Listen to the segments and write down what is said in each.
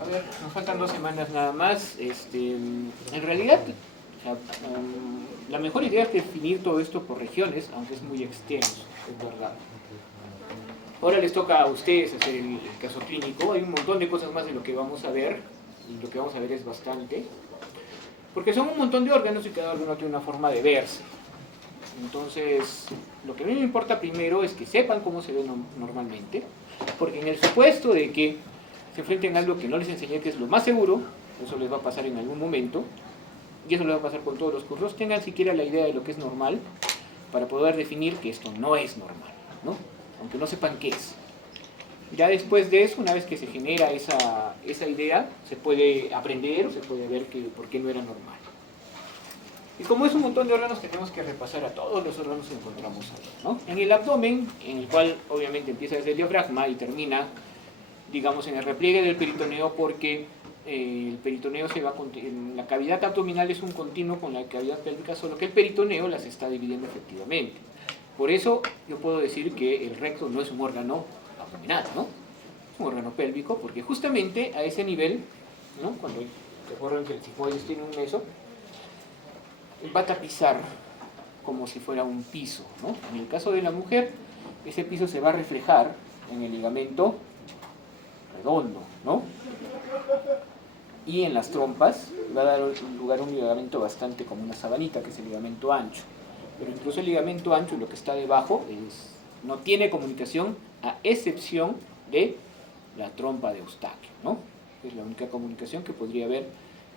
A ver, nos faltan 2 semanas nada más. En realidad, la mejor idea es definir todo esto por regiones, aunque es muy extenso, es verdad. Ahora les toca a ustedes hacer el caso clínico. Hay un montón de cosas más de lo que vamos a ver, y lo que vamos a ver es bastante, porque son un montón de órganos y cada órgano tiene una forma de verse. Entonces, lo que a mí me importa primero es que sepan cómo se ve normalmente, porque en el supuesto de que se enfrenten a algo que no les enseñé, que es lo más seguro, eso les va a pasar en algún momento, y eso les va a pasar con todos los cursos, tengan siquiera la idea de lo que es normal, para poder definir que esto no es normal, ¿no? Aunque no sepan qué es. Ya después de eso, una vez que se genera esa idea, se puede aprender o se puede ver por qué no era normal. Y como es un montón de órganos, tenemos que repasar a todos los órganos que encontramos ahí, ¿no? En el abdomen, en el cual obviamente empieza desde el diafragma y termina, digamos, en el repliegue del peritoneo, porque el peritoneo se va en la cavidad abdominal es un continuo con la cavidad pélvica, solo que el peritoneo las está dividiendo efectivamente. Por eso yo puedo decir que el recto no es un órgano abdominal, ¿no? Es un órgano pélvico, porque justamente a ese nivel, ¿no? Cuando se acuerdan que el sigmoides tiene un meso, va a tapizar como si fuera un piso, ¿no? En el caso de la mujer, ese piso se va a reflejar en el ligamento redondo, ¿no? Y en las trompas va a dar lugar a un ligamento bastante como una sabanita, que es el ligamento ancho. Pero incluso el ligamento ancho, lo que está debajo, no tiene comunicación, a excepción de la trompa de Eustaquio, ¿no? Es la única comunicación que podría haber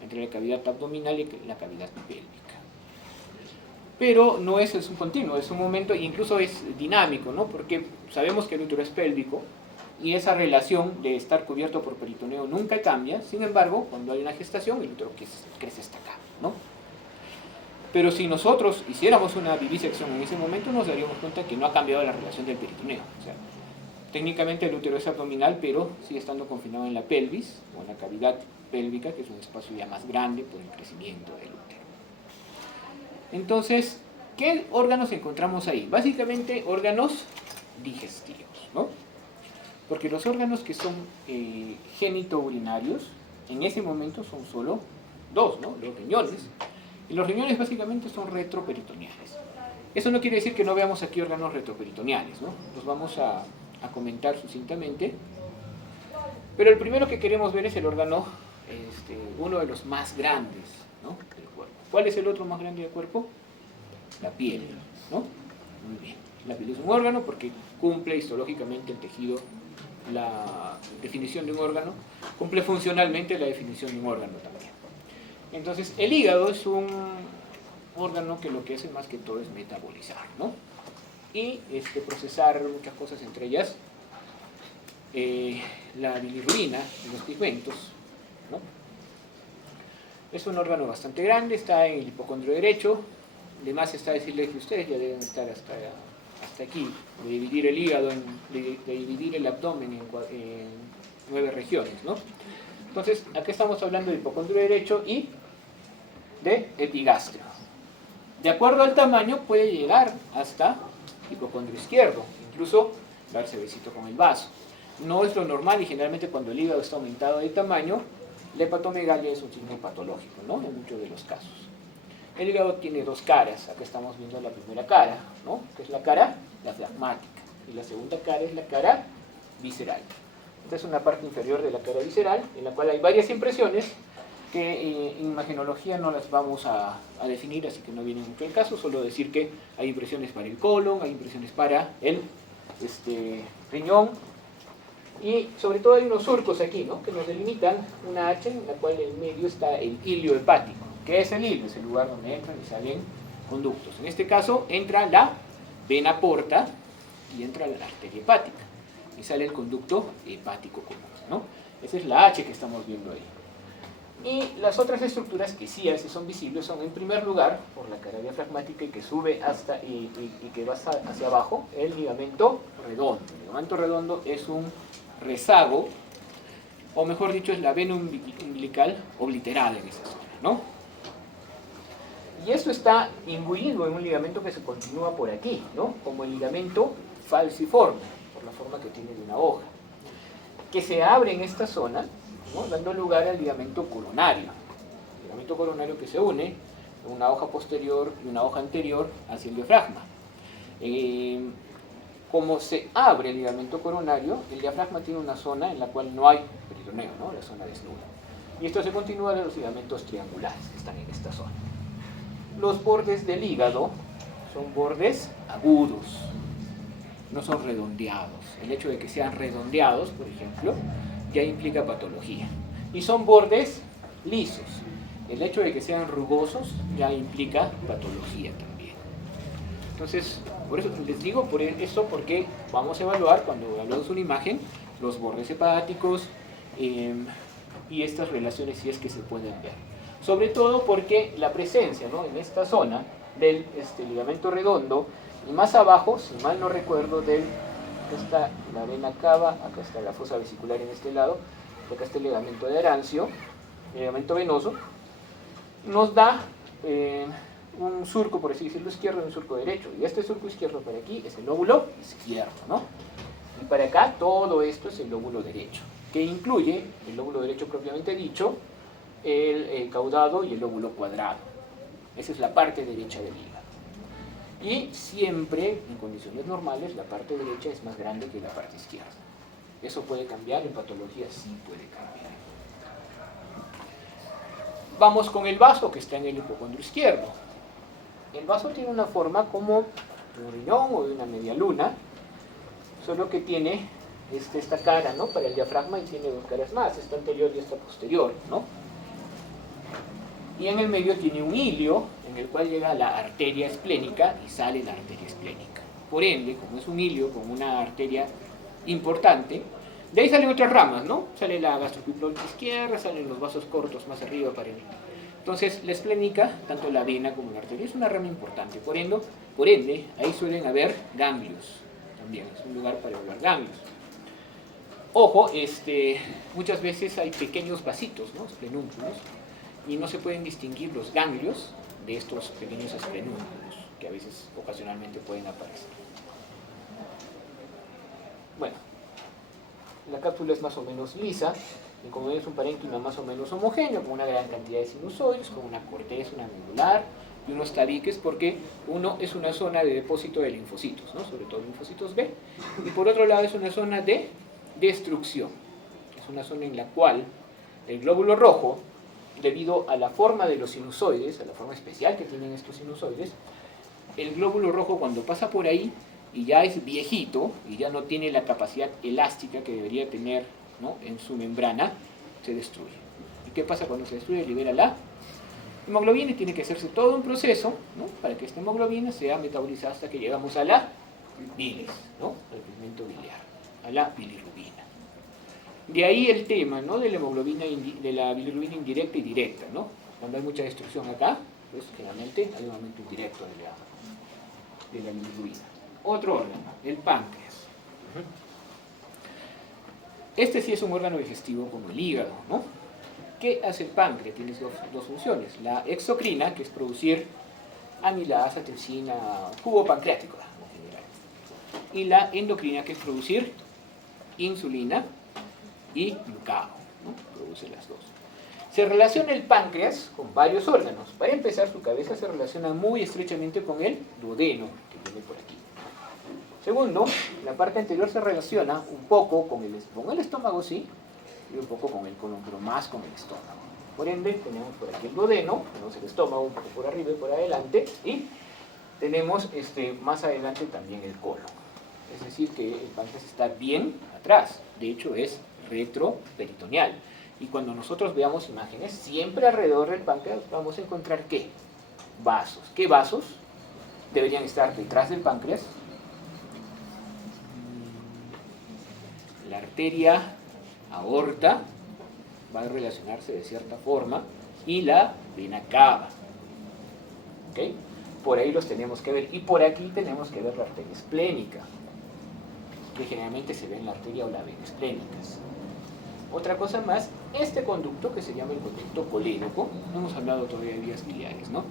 entre la cavidad abdominal y la cavidad pélvica. Pero no es un continuo, es un momento, e incluso es dinámico, ¿no? Porque sabemos que el útero es pélvico y esa relación de estar cubierto por peritoneo nunca cambia. Sin embargo, cuando hay una gestación, el útero crece hasta acá, ¿no? Pero si nosotros hiciéramos una vivisección en ese momento, nos daríamos cuenta que no ha cambiado la relación del peritoneo. O sea, técnicamente el útero es abdominal, pero sigue estando confinado en la pelvis o en la cavidad pélvica, que es un espacio ya más grande por el crecimiento del útero. Entonces, ¿qué órganos encontramos ahí? Básicamente órganos digestivos, ¿no? Porque los órganos que son genitourinarios, en ese momento son solo dos, ¿no? Los riñones. Y los riñones básicamente son retroperitoneales. Eso no quiere decir que no veamos aquí órganos retroperitoneales, ¿no? Los vamos a comentar sucintamente. Pero el primero que queremos ver es el órgano, uno de los más grandes, ¿no? Del cuerpo. ¿Cuál es el otro más grande del cuerpo? La piel, ¿no? Muy bien. La piel es un órgano porque cumple histológicamente el tejido la definición de un órgano, cumple funcionalmente la definición de un órgano también. Entonces, el hígado es un órgano que lo que hace más que todo es metabolizar, ¿no? Y procesar muchas cosas, entre ellas la bilirrubina y los pigmentos, ¿no? Es un órgano bastante grande, está en el hipocondrio derecho. Además está decirles que ustedes ya deben estar hasta aquí, de dividir el hígado, de dividir el abdomen en 9 regiones, ¿no? Entonces, aquí estamos hablando de hipocondrio derecho y de epigastrio. De acuerdo al tamaño puede llegar hasta hipocondrio izquierdo, incluso darse besito con el vaso. No es lo normal y generalmente cuando el hígado está aumentado de tamaño, la hepatomegalia es un signo patológico, ¿no? En muchos de los casos. El hígado tiene dos caras. Acá estamos viendo la primera cara, ¿no? Que es la cara diafragmática. Y la segunda cara es la cara visceral. Esta es una parte inferior de la cara visceral, en la cual hay varias impresiones que en imagenología no las vamos a definir, así que no viene mucho el caso, solo decir que hay impresiones para el colon, hay impresiones para el riñón, y sobre todo hay unos surcos aquí, ¿no? Que nos delimitan una H en la cual en medio está el hilio hepático. ¿Qué es el hilio? Es el lugar donde entran y salen conductos. En este caso entra la vena porta y entra la arteria hepática y sale el conducto hepático común, ¿no? Esa es la H que estamos viendo ahí. Y las otras estructuras que sí a veces son visibles son, en primer lugar, por la cara diafragmática y que sube hasta y que va hacia abajo, el ligamento redondo. El ligamento redondo es un rezago, o mejor dicho, es la vena umbilical obliterada en esa zona, ¿no? Y esto está imbuido en un ligamento que se continúa por aquí, ¿no? Como el ligamento falciforme, por la forma que tiene de una hoja, que se abre en esta zona ¿no? Dando lugar al ligamento coronario. El ligamento coronario que se une una hoja posterior y una hoja anterior hacia el diafragma. Como se abre el ligamento coronario, el diafragma tiene una zona en la cual no hay peritoneo, ¿no? La zona desnuda. Y esto se continúa de los ligamentos triangulares que están en esta zona. Los bordes del hígado son bordes agudos, no son redondeados. El hecho de que sean redondeados, por ejemplo, ya implica patología. Y son bordes lisos. El hecho de que sean rugosos ya implica patología también. Entonces, por eso les digo porque vamos a evaluar, cuando evaluamos una imagen, los bordes hepáticos y estas relaciones, si es que se pueden ver. Sobre todo porque la presencia, ¿no?, en esta zona del ligamento redondo, y más abajo, si mal no recuerdo, acá está la vena cava, acá está la fosa vesicular en este lado, acá está el ligamento de Arancio, el ligamento venoso, nos da un surco, por así decirlo, izquierdo y un surco derecho. Y este surco izquierdo para aquí es el lóbulo izquierdo, ¿no? Y para acá todo esto es el lóbulo derecho, que incluye el lóbulo derecho propiamente dicho, el caudado y el lóbulo cuadrado. Esa es la parte derecha del hígado. Y siempre, en condiciones normales, la parte derecha es más grande que la parte izquierda. ¿Eso puede cambiar? En patología sí puede cambiar. Vamos con el vaso que está en el hipocondrio izquierdo. El vaso tiene una forma como de un riñón o de una media luna, solo que tiene esta cara, ¿no?, para el diafragma, y tiene dos caras más, esta anterior y esta posterior, ¿no? Y en el medio tiene un hilio en el cual llega la arteria esplénica y sale la arteria esplénica. Por ende, como es un hilio con una arteria importante, de ahí salen otras ramas, ¿no? Sale la gastroepiploides izquierda, salen los vasos cortos más arriba para el... Entonces, la esplénica, tanto la vena como la arteria, es una rama importante. Por ende, ahí suelen haber ganglios también. Es un lugar para evaluar ganglios. Ojo, muchas veces hay pequeños vasitos, ¿no?, esplenúnculos, y no se pueden distinguir los ganglios de estos pequeños esplenúnculos que a veces ocasionalmente pueden aparecer. Bueno, la cápsula es más o menos lisa, y como es un parénquima más o menos homogéneo, con una gran cantidad de sinusoides, con una corteza, una medular y unos tabiques, porque uno es una zona de depósito de linfocitos, ¿no?, sobre todo linfocitos B, y por otro lado es una zona de destrucción. Es una zona en la cual el glóbulo rojo, debido a la forma de los sinusoides, a la forma especial que tienen estos sinusoides, el glóbulo rojo, cuando pasa por ahí y ya es viejito y ya no tiene la capacidad elástica que debería tener, ¿no?, en su membrana, se destruye. ¿Y qué pasa cuando se destruye? Libera la hemoglobina, y tiene que hacerse todo un proceso, ¿no?, para que esta hemoglobina sea metabolizada hasta que llegamos a la bilis, ¿no?, al pigmento biliar, a la bilirrubina. De ahí el tema, ¿no?, de la hemoglobina, de la bilirrubina indirecta y directa, ¿no? Cuando hay mucha destrucción acá, pues generalmente hay un aumento indirecto de la bilirrubina. Otro órgano, el páncreas. Este sí es un órgano digestivo como el hígado, ¿no? ¿Qué hace el páncreas? Tiene dos funciones. La exocrina, que es producir amilasa, tripsina, jugo pancreático en general. Y la endocrina, que es producir insulina y glucagón, ¿no? Produce las dos. Se relaciona el páncreas con varios órganos. Para empezar, su cabeza se relaciona muy estrechamente con el duodeno, que viene por aquí. Segundo, la parte anterior se relaciona un poco con el estómago, sí, y un poco con el colon, pero más con el estómago. Por ende, tenemos por aquí el duodeno, tenemos el estómago un poco por arriba y por adelante, y tenemos más adelante también el colon. Es decir, que el páncreas está bien atrás, de hecho es retroperitoneal. Y cuando nosotros veamos imágenes, siempre alrededor del páncreas vamos a encontrar ¿qué? Vasos. ¿Qué vasos deberían estar detrás del páncreas? La arteria aorta va a relacionarse de cierta forma y la vena cava. ¿Okay? Por ahí los tenemos que ver. Y por aquí tenemos que ver la arteria esplénica, que generalmente se ve en la arteria o la vena esplénicas. Otra cosa más, este conducto que se llama el conducto colédoco, no hemos hablado todavía de vías biliares, ¿no?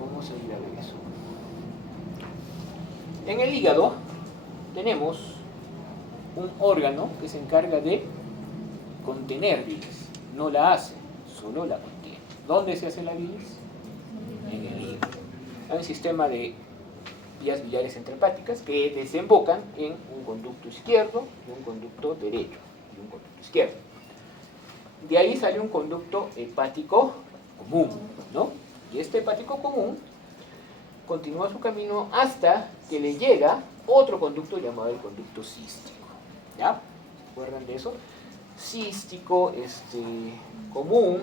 Vamos a ir a ver eso. En el hígado tenemos un órgano que se encarga de contener bilis, no la hace, solo la contiene. ¿Dónde se hace la bilis? En el hígado. Hay un sistema de vías biliares intrahepáticas que desembocan en un conducto izquierdo y un conducto derecho y un conducto izquierdo. De ahí sale un conducto hepático común, ¿no? Y este hepático común continúa su camino hasta que le llega otro conducto llamado el conducto cístico. ¿Ya? ¿Se acuerdan de eso? Cístico, común,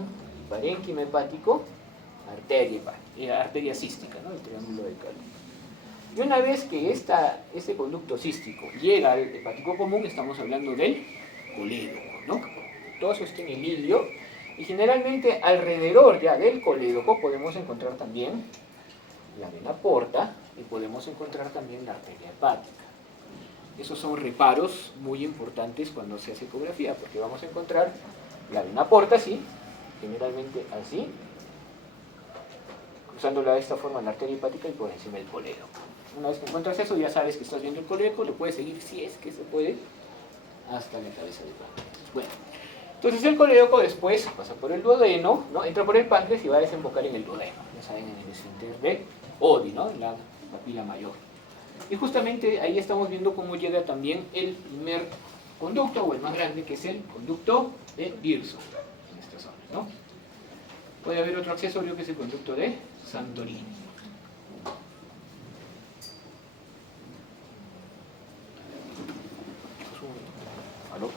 parénquima hepático, arteria cística, ¿no? El triángulo de Calvi. Y una vez que este conducto cístico llega al hepático común, estamos hablando del colédoco, ¿no? Todo eso está en el ilio, y generalmente alrededor ya del colédoco podemos encontrar también la vena porta y podemos encontrar también la arteria hepática. Esos son reparos muy importantes cuando se hace ecografía, porque vamos a encontrar la vena porta así, generalmente así, cruzándola de esta forma la arteria hepática y por encima el colédoco. Una vez que encuentras eso, ya sabes que estás viendo el colédoco, lo puedes seguir, si es que se puede, hasta la cabeza del páncreas. Bueno, entonces el colédoco después pasa por el duodeno, ¿no? Entra por el páncreas y va a desembocar en el duodeno, ya saben, en el esfínter de Oddi, ¿no? En la papila mayor. Y justamente ahí estamos viendo cómo llega también el primer conducto, o el más grande, que es el conducto de Birso, en esta zona, ¿no? Puede haber otro accesorio que es el conducto de Santorini. ¿Aló?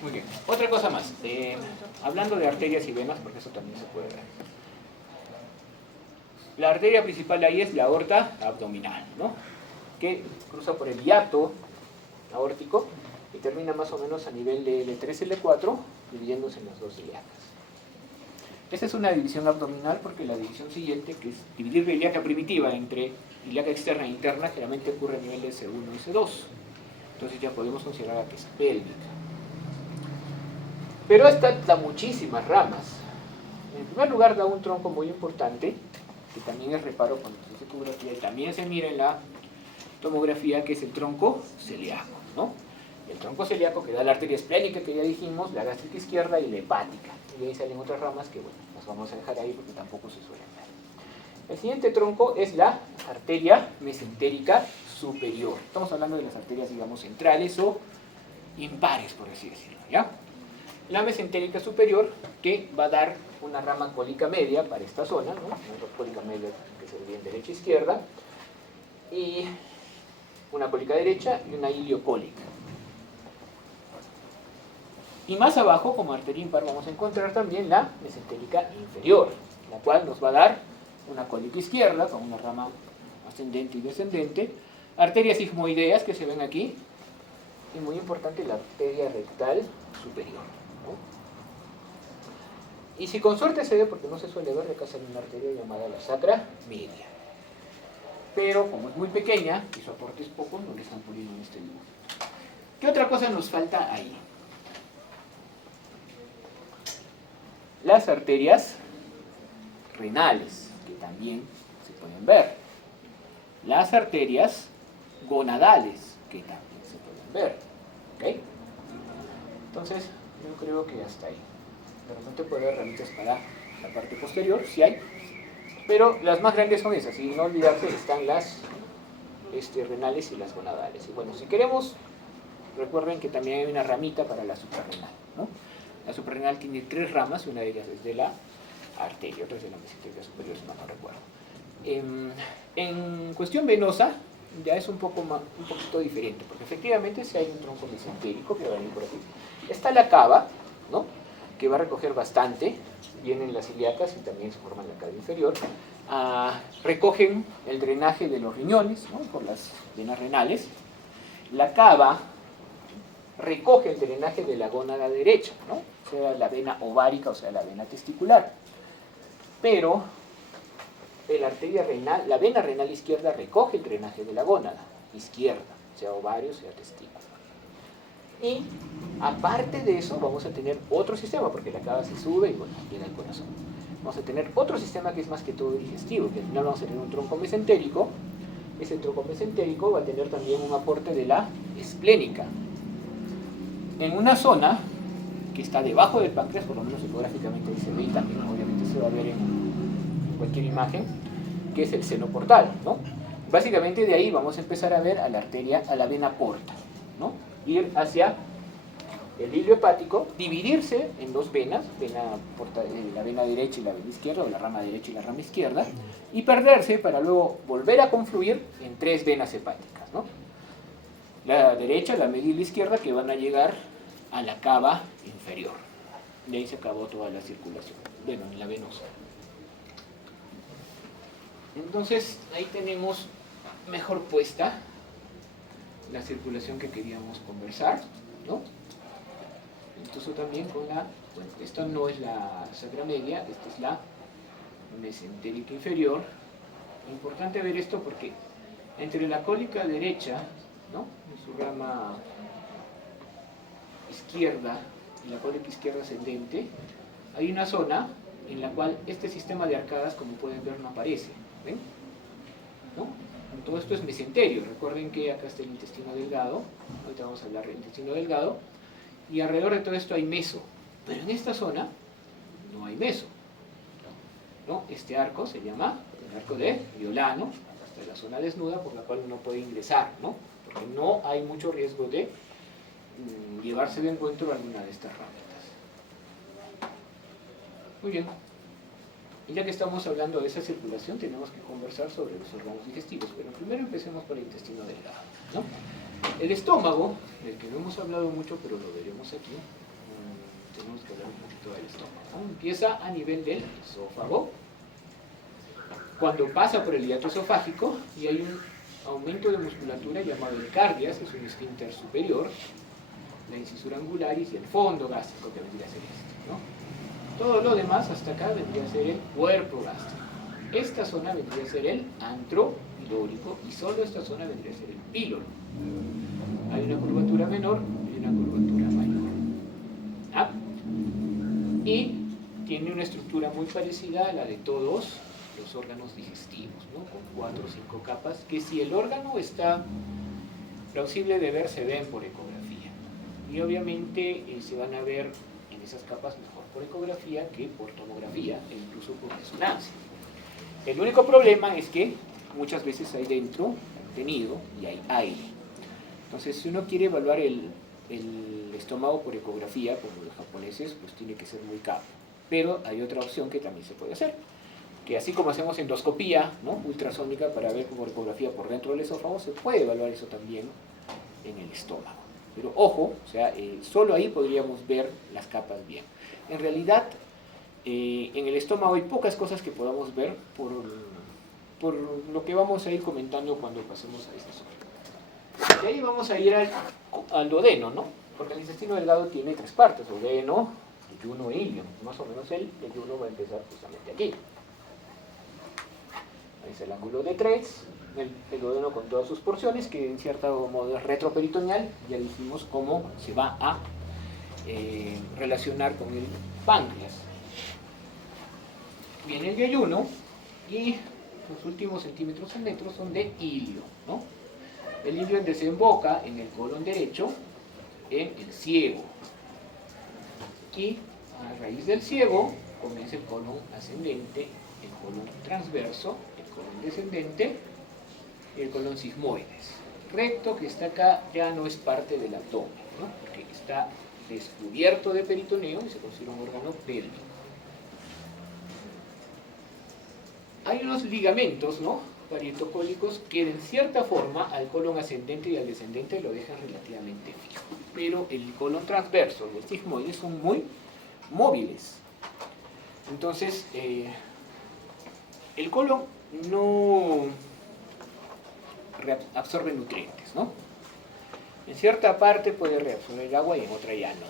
Muy bien. Otra cosa más. Hablando de arterias y venas, porque eso también se puede ver. La arteria principal ahí es la aorta abdominal, ¿no? Que cruza por el hiato aórtico y termina más o menos a nivel de L3, L4, dividiéndose en las dos ilíacas. Esta es una división abdominal porque la división siguiente, que es dividir la ilíaca primitiva entre ilíaca externa e interna, generalmente ocurre a nivel de C1 y C2. Entonces ya podemos considerar que es pélvica. Pero esta da muchísimas ramas. En primer lugar, da un tronco muy importante, que también es reparo cuando se hace ecografía y también se mira en la tomografía, que es el tronco celíaco, ¿no? El tronco celíaco que da la arteria esplénica, que ya dijimos, la gástrica izquierda y la hepática. Y de ahí salen otras ramas que, bueno, las vamos a dejar ahí porque tampoco se suelen ver. El siguiente tronco es la arteria mesentérica superior. Estamos hablando de las arterias, digamos, centrales o impares, por así decirlo, ¿ya? La mesentérica superior, que va a dar una rama cólica media para esta zona, ¿no? Una cólica media que se divide en derecha e izquierda, y una cólica derecha y una iliocólica. Y más abajo, como arteria impar, vamos a encontrar también la mesentérica inferior, la cual nos va a dar una cólica izquierda con una rama ascendente y descendente, arterias sigmoideas que se ven aquí, y muy importante la arteria rectal superior, ¿no? Y si con suerte se ve, porque no se suele ver, acá sale una arteria llamada la sacra media. Pero como es muy pequeña y su aporte es poco, no le están poniendo en este dibujo. ¿Qué otra cosa nos falta ahí? Las arterias renales, que también se pueden ver. Las arterias gonadales, que también se pueden ver. ¿Ok? Entonces, yo creo que hasta ahí. De repente puede haber ramitas para la parte posterior, si hay. Pero las más grandes son esas, y no olvidarse, están las renales y las gonadales. Y bueno, si queremos, recuerden que también hay una ramita para la suprarrenal, ¿no? La suprarrenal tiene 3 ramas, una de ellas es de la arteria, otra es de la mesentérica superior, si no recuerdo. En cuestión venosa, ya es un poquito diferente, porque efectivamente si hay un tronco mesentérico que va a venir por aquí. Está la cava, ¿no? Que va a recoger bastante, vienen las ilíacas y también se forma en la cava inferior. Recogen el drenaje de los riñones, ¿no? Por las venas renales. La cava recoge el drenaje de la gónada derecha, ¿no? Sea la vena ovárica o sea la vena testicular. Pero la arteria renal, la vena renal izquierda recoge el drenaje de la gónada izquierda, sea ovario, sea testículo. Y aparte de eso vamos a tener otro sistema, porque la cava se sube y bueno, llega al corazón. Vamos a tener otro sistema que es más que todo digestivo, que al final vamos a tener un tronco mesentérico. Ese tronco mesentérico va a tener también un aporte de la esplénica. En una zona que está debajo del páncreas, por lo menos ecográficamente se ve y también obviamente se va a ver en cualquier imagen, que es el seno portal, ¿no? Básicamente de ahí vamos a empezar a ver a la arteria, a la vena porta, ¿no? Ir hacia el hilo hepático, dividirse en dos venas, la vena derecha y la vena izquierda, o la rama derecha y la rama izquierda, y perderse para luego volver a confluir en tres venas hepáticas, ¿no? La derecha, la media y la izquierda, que van a llegar a la cava inferior. De ahí se acabó toda la circulación, bueno, en la venosa. Entonces, ahí tenemos mejor puesta la circulación que queríamos conversar, ¿no? Entonces también con la, bueno, esta no es la sacra media, esta es la mesentérica inferior. Importante ver esto porque entre la cólica derecha, ¿no?, en su rama izquierda y la cólica izquierda ascendente, hay una zona en la cual este sistema de arcadas, como pueden ver, no aparece, ¿ven? ¿No? Todo esto es mesenterio. Recuerden que acá está el intestino delgado, ahorita vamos a hablar del intestino delgado, y alrededor de todo esto hay meso, pero en esta zona no hay meso, ¿no? Este arco se llama el arco de Violano, hasta la zona desnuda por la cual uno puede ingresar, ¿no? Porque no hay mucho riesgo de llevarse de encuentro alguna de estas ramitas. Muy bien. Y ya que estamos hablando de esa circulación, tenemos que conversar sobre los órganos digestivos, pero primero empecemos por el intestino delgado, ¿no? El estómago, del que no hemos hablado mucho, pero lo veremos aquí, tenemos que hablar un poquito del estómago, ¿no? Empieza a nivel del esófago, cuando pasa por el hiato esofágico, y hay un aumento de musculatura llamado el cardias, es un esfínter superior, la incisura angularis y el fondo gástrico, que vendría a ser este, ¿no? Todo lo demás hasta acá vendría a ser el cuerpo gástrico. Esta zona vendría a ser el antro pilórico y solo esta zona vendría a ser el píloro. Hay una curvatura menor y una curvatura mayor. ¿Ah? Y tiene una estructura muy parecida a la de todos los órganos digestivos, ¿no? Con 4 o 5 capas, que si el órgano está plausible de ver, se ven por ecografía. Y obviamente se van a ver en esas capas mejor por ecografía que por tomografía e incluso por resonancia. El único problema es que muchas veces hay dentro contenido y hay aire. Entonces, si uno quiere evaluar el estómago por ecografía, como los japoneses, pues tiene que ser muy caro. Pero hay otra opción que también se puede hacer, que así como hacemos endoscopía, ¿no?, ultrasónica para ver por ecografía por dentro del esófago, se puede evaluar eso también en el estómago. Pero ojo, o sea, solo ahí podríamos ver las capas bien. En realidad, en el estómago hay pocas cosas que podamos ver por lo que vamos a ir comentando cuando pasemos a esa zona. De ahí vamos a ir al duodeno, ¿no? Porque el intestino delgado tiene 3 partes, duodeno, yeyuno e ilion. Más o menos el yeyuno va a empezar justamente aquí. Ahí es el ángulo de 3, el duodeno con todas sus porciones, que en cierto modo es retroperitoneal. Ya dijimos cómo se va a relacionar con el páncreas. Viene el yeyuno y los últimos centímetros en metros son de ilio, ¿no? El ilio desemboca en el colon derecho, en el ciego. Y a raíz del ciego comienza el colon ascendente, el colon transverso, el colon descendente y el colon sigmoides. Recto, que está acá, ya no es parte del abdomen, ¿no?, porque está descubierto de peritoneo y se considera un órgano pélvico. Hay unos ligamentos, ¿no?, parietocólicos, que en cierta forma al colon ascendente y al descendente lo dejan relativamente fijo, pero el colon transverso y el sigmoides son muy móviles. Entonces, el colon no absorbe nutrientes, ¿no? En cierta parte puede reabsorber agua y en otra ya no.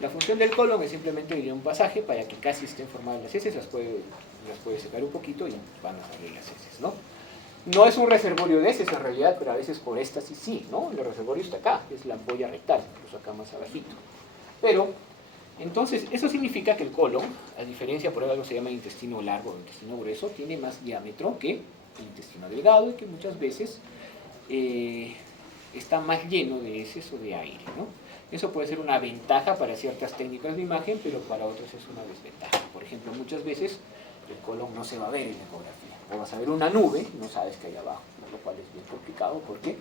La función del colon es simplemente ir a un pasaje para que casi estén formadas las heces, las puede secar un poquito y van a salir las heces, ¿no? No es un reservorio de heces en realidad, pero a veces por éstasis sí, ¿no? El reservorio está acá, es la ampolla rectal, incluso acá más abajito. Pero, entonces, eso significa que el colon, a diferencia por algo que se llama intestino largo o intestino grueso, tiene más diámetro que el intestino delgado y que muchas veces está más lleno de heces o de aire, ¿no? Eso puede ser una ventaja para ciertas técnicas de imagen, pero para otras es una desventaja. Por ejemplo, muchas veces el colon no se va a ver en la ecografía. O vas a ver una nube y no sabes qué hay abajo, lo cual es bien complicado porque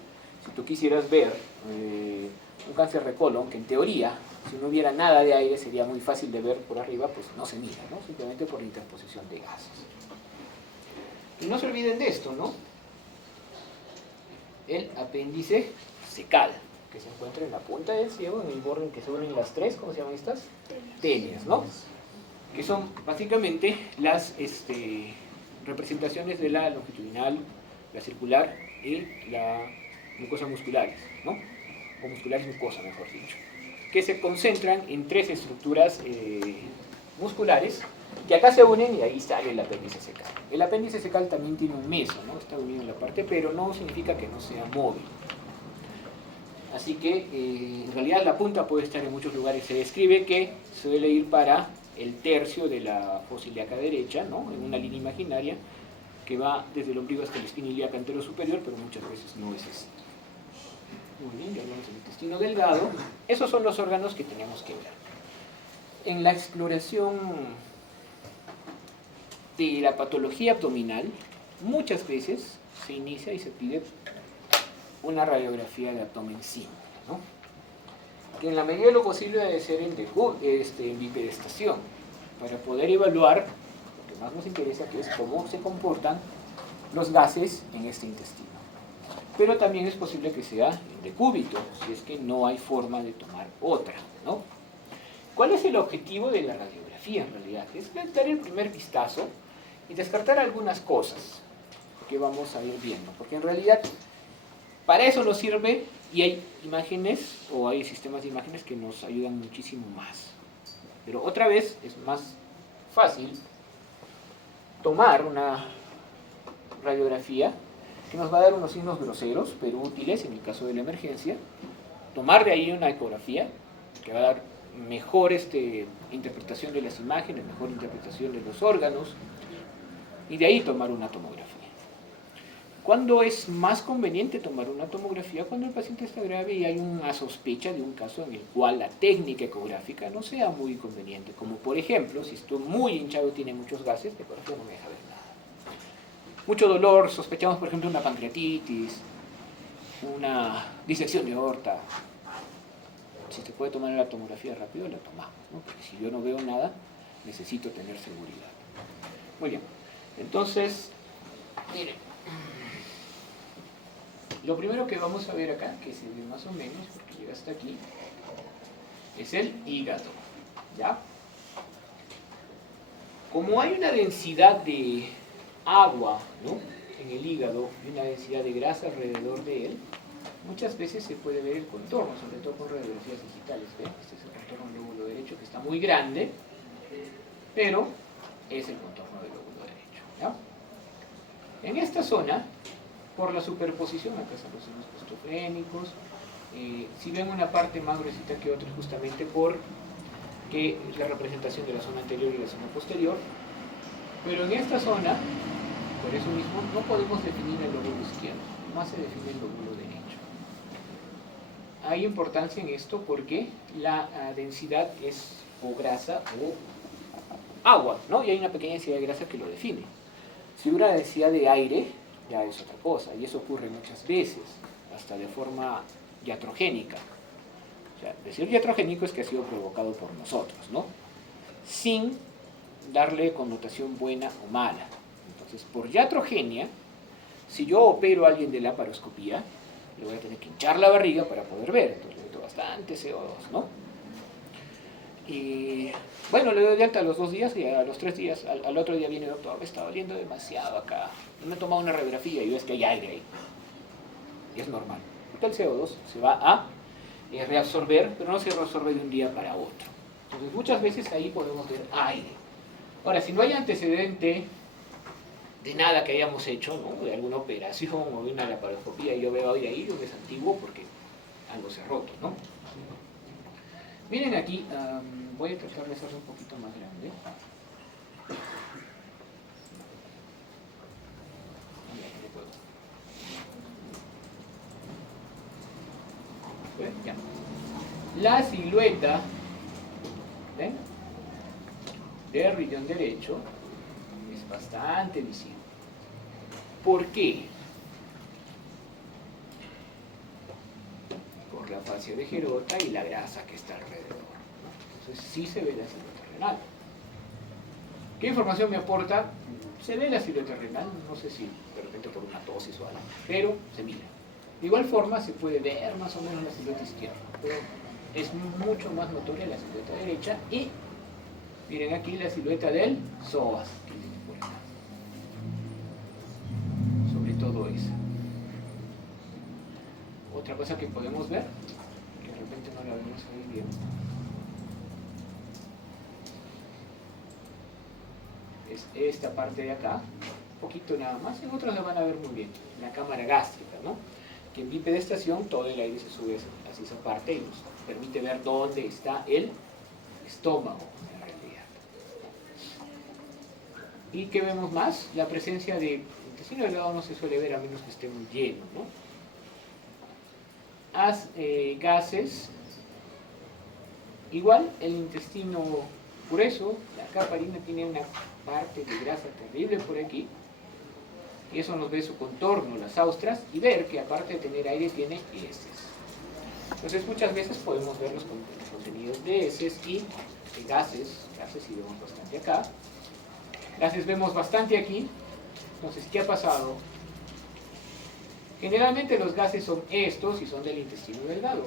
si tú quisieras ver un cáncer de colon, que en teoría, si no hubiera nada de aire, sería muy fácil de ver por arriba, pues no se mira, ¿no? Simplemente por la interposición de gases. Y no se olviden de esto, ¿no? El apéndice secal, que se encuentra en la punta del ciego, en el borde en que se unen las tres, ¿cómo se llaman estas? Tenias, ¿no? Que son básicamente las representaciones de la longitudinal, la circular y la mucosa musculares, ¿no? O musculares mucosa, mejor dicho, que se concentran en tres estructuras musculares que acá se unen y ahí sale el apéndice secal. El apéndice secal también tiene un meso, ¿no? Está unido en la parte, pero no significa que no sea móvil. Así que en realidad la punta puede estar en muchos lugares. Se describe que suele ir para el tercio de la fosa ilíaca derecha, ¿no? En una línea imaginaria que va desde el ombligo hasta el espina ilíaca anterior superior, pero muchas veces no es así. Muy bien, ya hablamos del intestino delgado. Esos son los órganos que tenemos que ver. En la exploración de la patología abdominal, muchas veces se inicia y se pide una radiografía de abdomen simple, ¿no? Que en la medida de lo posible debe ser en bipedestación, para poder evaluar lo que más nos interesa, que es cómo se comportan los gases en este intestino. Pero también es posible que sea en decúbito, si es que no hay forma de tomar otra, ¿no? ¿Cuál es el objetivo de la radiografía en realidad? Es dar el primer vistazo y descartar algunas cosas que vamos a ir viendo, porque en realidad para eso nos sirve y hay imágenes o hay sistemas de imágenes que nos ayudan muchísimo más. Pero otra vez es más fácil tomar una radiografía que nos va a dar unos signos groseros, pero útiles en el caso de la emergencia, tomar de ahí una ecografía que va a dar mejor interpretación de las imágenes, mejor interpretación de los órganos, y de ahí tomar una tomografía. ¿Cuándo es más conveniente tomar una tomografía? Cuando el paciente está grave y hay una sospecha de un caso en el cual la técnica ecográfica no sea muy conveniente, como por ejemplo, si estoy muy hinchado y tiene muchos gases, la ecografía no me deja ver nada. Mucho dolor, sospechamos por ejemplo una pancreatitis, una disección de aorta. Si se puede tomar la tomografía rápido, la tomamos, ¿no? Porque si yo no veo nada, necesito tener seguridad. Muy bien, entonces, miren, lo primero que vamos a ver acá, que se ve más o menos, porque llega hasta aquí, es el hígado, ¿ya? Como hay una densidad de agua, ¿no?, en el hígado y una densidad de grasa alrededor de él, muchas veces se puede ver el contorno, sobre todo con radiografías digitales, ¿ven? Este es el contorno del lóbulo derecho, que está muy grande, pero es el contorno del lóbulo derecho, ¿ya? En esta zona, por la superposición, acá están los senos costofrénicos, si ven una parte más gruesita que otra, justamente por que es la representación de la zona anterior y la zona posterior, pero en esta zona, por eso mismo, no podemos definir el lóbulo izquierdo, más se define el lóbulo derecho. Hay importancia en esto porque la densidad es o grasa o agua, ¿no? Y hay una pequeña densidad de grasa que lo define. Si hubiera densidad de aire, ya es otra cosa, y eso ocurre muchas veces, hasta de forma iatrogénica. O sea, decir iatrogénico es que ha sido provocado por nosotros, ¿no? Sin darle connotación buena o mala. Entonces, por iatrogenia, si yo opero a alguien de la laparoscopía, le voy a tener que hinchar la barriga para poder ver, entonces le meto bastante CO2, ¿no? Y bueno, le doy de alta a los 2 días y a los 3 días, al otro día viene el doctor, me está doliendo demasiado acá, me he tomado una radiografía y ves que hay aire ahí. Y es normal, porque el CO2 se va a reabsorber, pero no se reabsorbe de un día para otro. Entonces muchas veces ahí podemos ver aire. Ahora, si no hay antecedente de nada que hayamos hecho, ¿no? De alguna operación o de una laparoscopía, y yo veo hoy ahí, es antiguo porque algo se ha roto, ¿no? Miren aquí, voy a tratar de hacerlo un poquito más grande. Ya. La silueta, ¿ven?, del riñón derecho es bastante visible. ¿Por qué? Por la fascia de Gerota y la grasa que está alrededor, ¿no? Entonces sí se ve la silueta renal. ¿Qué información me aporta? Se ve la silueta renal, no sé si de repente por una tosis o algo, pero se mira. De igual forma se puede ver más o menos la silueta izquierda, pero es mucho más notoria la silueta derecha y miren aquí la silueta del psoas, que viene por acá. Sobre todo esa. Otra cosa que podemos ver, que de repente no la vemos ahí bien, es esta parte de acá, un poquito nada más, en otros la van a ver muy bien, la cámara gástrica, ¿no? Que en bipedestación todo el aire se sube hacia esa parte y nos permite ver dónde está el estómago en realidad. ¿Y qué vemos más? La presencia de intestino delgado no se suele ver a menos que esté muy lleno, ¿no? Gases, igual el intestino grueso, la capa harina tiene una parte de grasa terrible por aquí, y eso nos ve su contorno, las austras, y ver que aparte de tener aire tiene heces. Entonces muchas veces podemos ver los contenidos de heces y de gases sí vemos bastante acá, gases vemos bastante aquí. Entonces, ¿qué ha pasado? Generalmente los gases son estos y son del intestino delgado.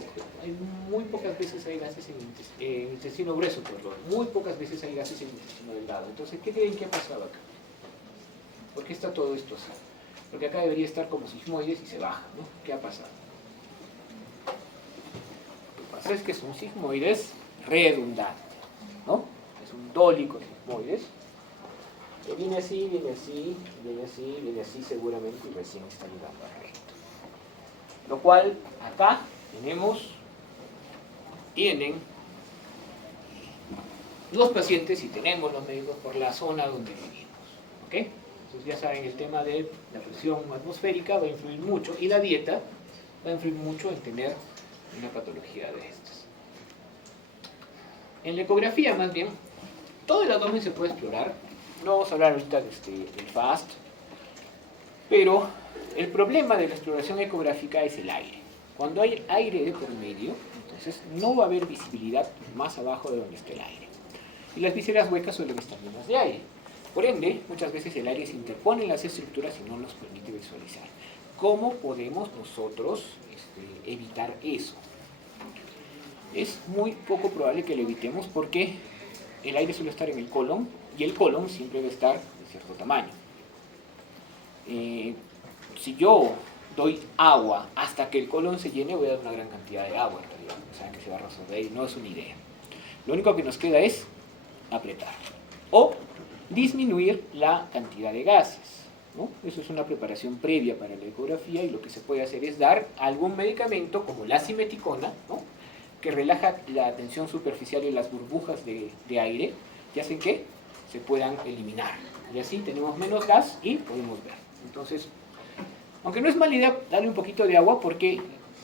Muy pocas veces hay gases en el intestino grueso, perdón. Muy pocas veces hay gases en el intestino delgado. Entonces, ¿qué creen que ha pasado acá? ¿Por qué está todo esto así? Porque acá debería estar como sigmoides y se baja, ¿no? ¿Qué ha pasado? Lo que pasa es que es un sigmoides redundante, ¿no? Es un dólico sigmoides. Que viene así, viene así, viene así, viene así seguramente y recién está llegando a recto. Lo cual acá tienen los pacientes y tenemos los médicos por la zona donde vivimos, ¿ok? Entonces ya saben, el tema de la presión atmosférica va a influir mucho y la dieta va a influir mucho en tener una patología de estas. En la ecografía, más bien, todo el abdomen se puede explorar. No vamos a hablar ahorita del FAST, pero el problema de la exploración ecográfica es el aire. Cuando hay aire de por medio, entonces no va a haber visibilidad más abajo de donde está el aire. Y las vísceras huecas suelen estar llenas de aire. Por ende, muchas veces el aire se interpone en las estructuras y no nos permite visualizar. ¿Cómo podemos nosotros evitar eso? Es muy poco probable que lo evitemos porque el aire suele estar en el colon y el colon siempre debe estar de cierto tamaño. Si yo doy agua hasta que el colon se llene, voy a dar una gran cantidad de agua en realidad, o sea que se va a resolver y no es una idea. Lo único que nos queda es apretar o disminuir la cantidad de gases, ¿no? Eso es una preparación previa para la ecografía y lo que se puede hacer es dar algún medicamento como la simeticona, ¿no?, que relaja la tensión superficial y las burbujas de aire y hacen que se puedan eliminar. Y así tenemos menos gas y podemos ver. Entonces, aunque no es mala idea darle un poquito de agua porque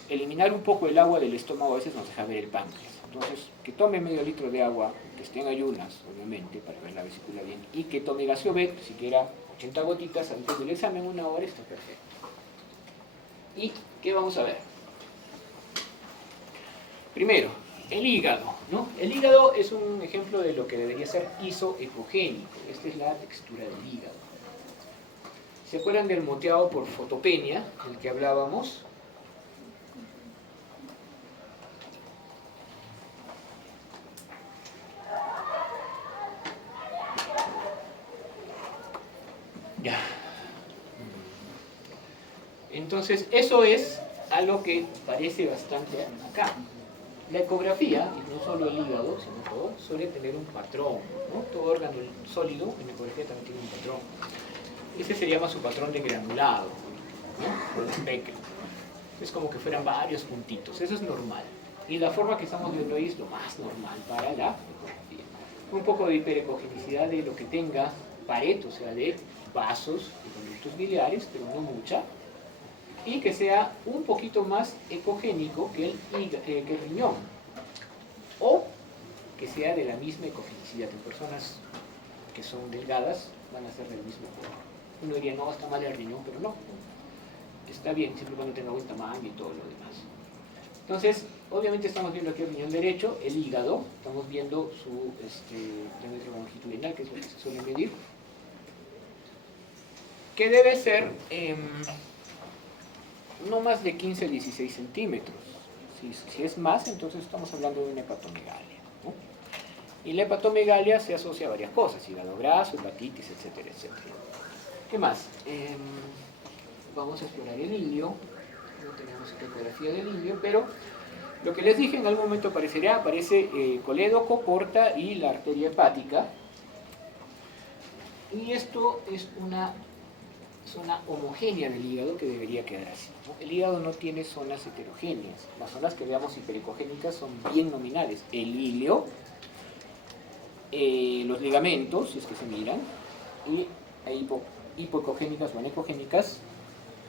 eliminar un poco el agua del estómago a veces nos deja ver el páncreas. Entonces, que tome medio litro de agua, que esté en ayunas, obviamente, para ver la vesícula bien, y que tome Gaseovet, siquiera 80 gotitas antes del examen, 1 hora, está perfecto. ¿Y qué vamos a ver? Primero, el hígado, ¿no? El hígado es un ejemplo de lo que debería ser isoecogénico. Esta es la textura del hígado. ¿Se acuerdan del moteado por fotopenia, del que hablábamos? Ya. Entonces, eso es algo que parece bastante acá. La ecografía, y no solo el hígado, sino todo, suele tener un patrón, ¿no? Todo órgano sólido en la ecografía también tiene un patrón. Ese se llama su patrón de granulado, ¿no? O de Speckle. Es como que fueran varios puntitos, eso es normal. Y la forma que estamos viendo ahí es lo más normal para la ecografía. Un poco de hiperecogenicidad de lo que tenga pared, o sea, de vasos y conductos biliares, pero no mucha. Y que sea un poquito más ecogénico que el riñón. O que sea de la misma ecogenicidad. En personas que son delgadas van a ser del mismo color. Uno diría, no, está mal el riñón, pero no. Está bien, siempre y cuando tenga buen tamaño y todo lo demás. Entonces, obviamente estamos viendo aquí el riñón derecho, el hígado, estamos viendo su diámetro longitudinal, que es lo que se suele medir, que debe ser no más de 15 a 16 centímetros. Si es más, entonces estamos hablando de una hepatomegalia, ¿no? Y la hepatomegalia se asocia a varias cosas, hígado graso, hepatitis, etcétera, etcétera. ¿Qué más? Vamos a explorar el ilio. No tenemos ecografía del ilio, pero lo que les dije en algún momento aparece colédoco, porta y la arteria hepática. Y esto es una zona homogénea del hígado que debería quedar así, ¿no? El hígado no tiene zonas heterogéneas. Las zonas que veamos hiperecogénicas son bien nominales. El ilio, los ligamentos, si es que se miran, y hipoecogénicas o anecogénicas,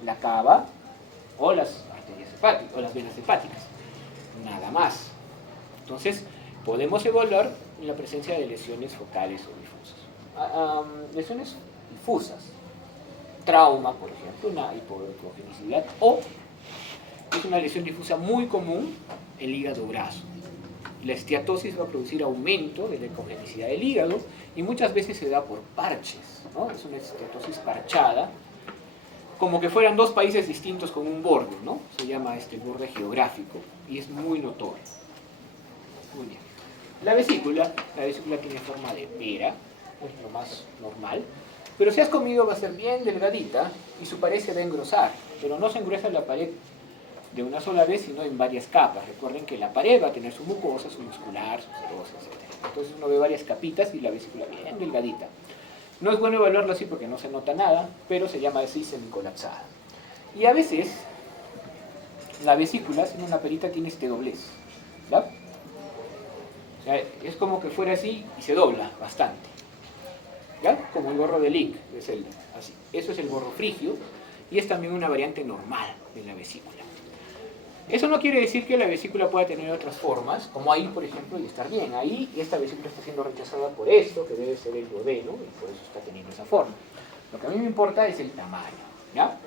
la cava o las arterias hepáticas o las venas hepáticas, nada más. Entonces podemos evaluar la presencia de lesiones focales o difusas. Lesiones difusas, trauma, por ejemplo, una hipoecogenicidad, o es una lesión difusa muy común, el hígado graso. La esteatosis va a producir aumento de la ecogenicidad del hígado y muchas veces se da por parches, ¿no? Es una esteatosis parchada, como que fueran dos países distintos con un borde, ¿no? Se llama borde geográfico y es muy notorio. Muy bien. La vesícula tiene forma de pera, es lo más normal, pero si has comido va a ser bien delgadita y su pared se va a engrosar, pero no se engruesa la pared de una sola vez, sino en varias capas. Recuerden que la pared va a tener su mucosa, su muscular, su serosa, etc. Entonces uno ve varias capitas y la vesícula bien delgadita. No es bueno evaluarlo así porque no se nota nada, pero se llama así semicolapsada. Y a veces la vesícula, sin una perita, tiene este doblez, ¿verdad? O sea, es como que fuera así y se dobla bastante, ¿ya? Como el gorro de Lick, es así. Eso es el gorro frigio y es también una variante normal de la vesícula. Eso no quiere decir que la vesícula pueda tener otras formas, como ahí, por ejemplo, y estar bien. Ahí esta vesícula está siendo rechazada por esto, que debe ser el duodeno, y por eso está teniendo esa forma. Lo que a mí me importa es el tamaño, ¿ya?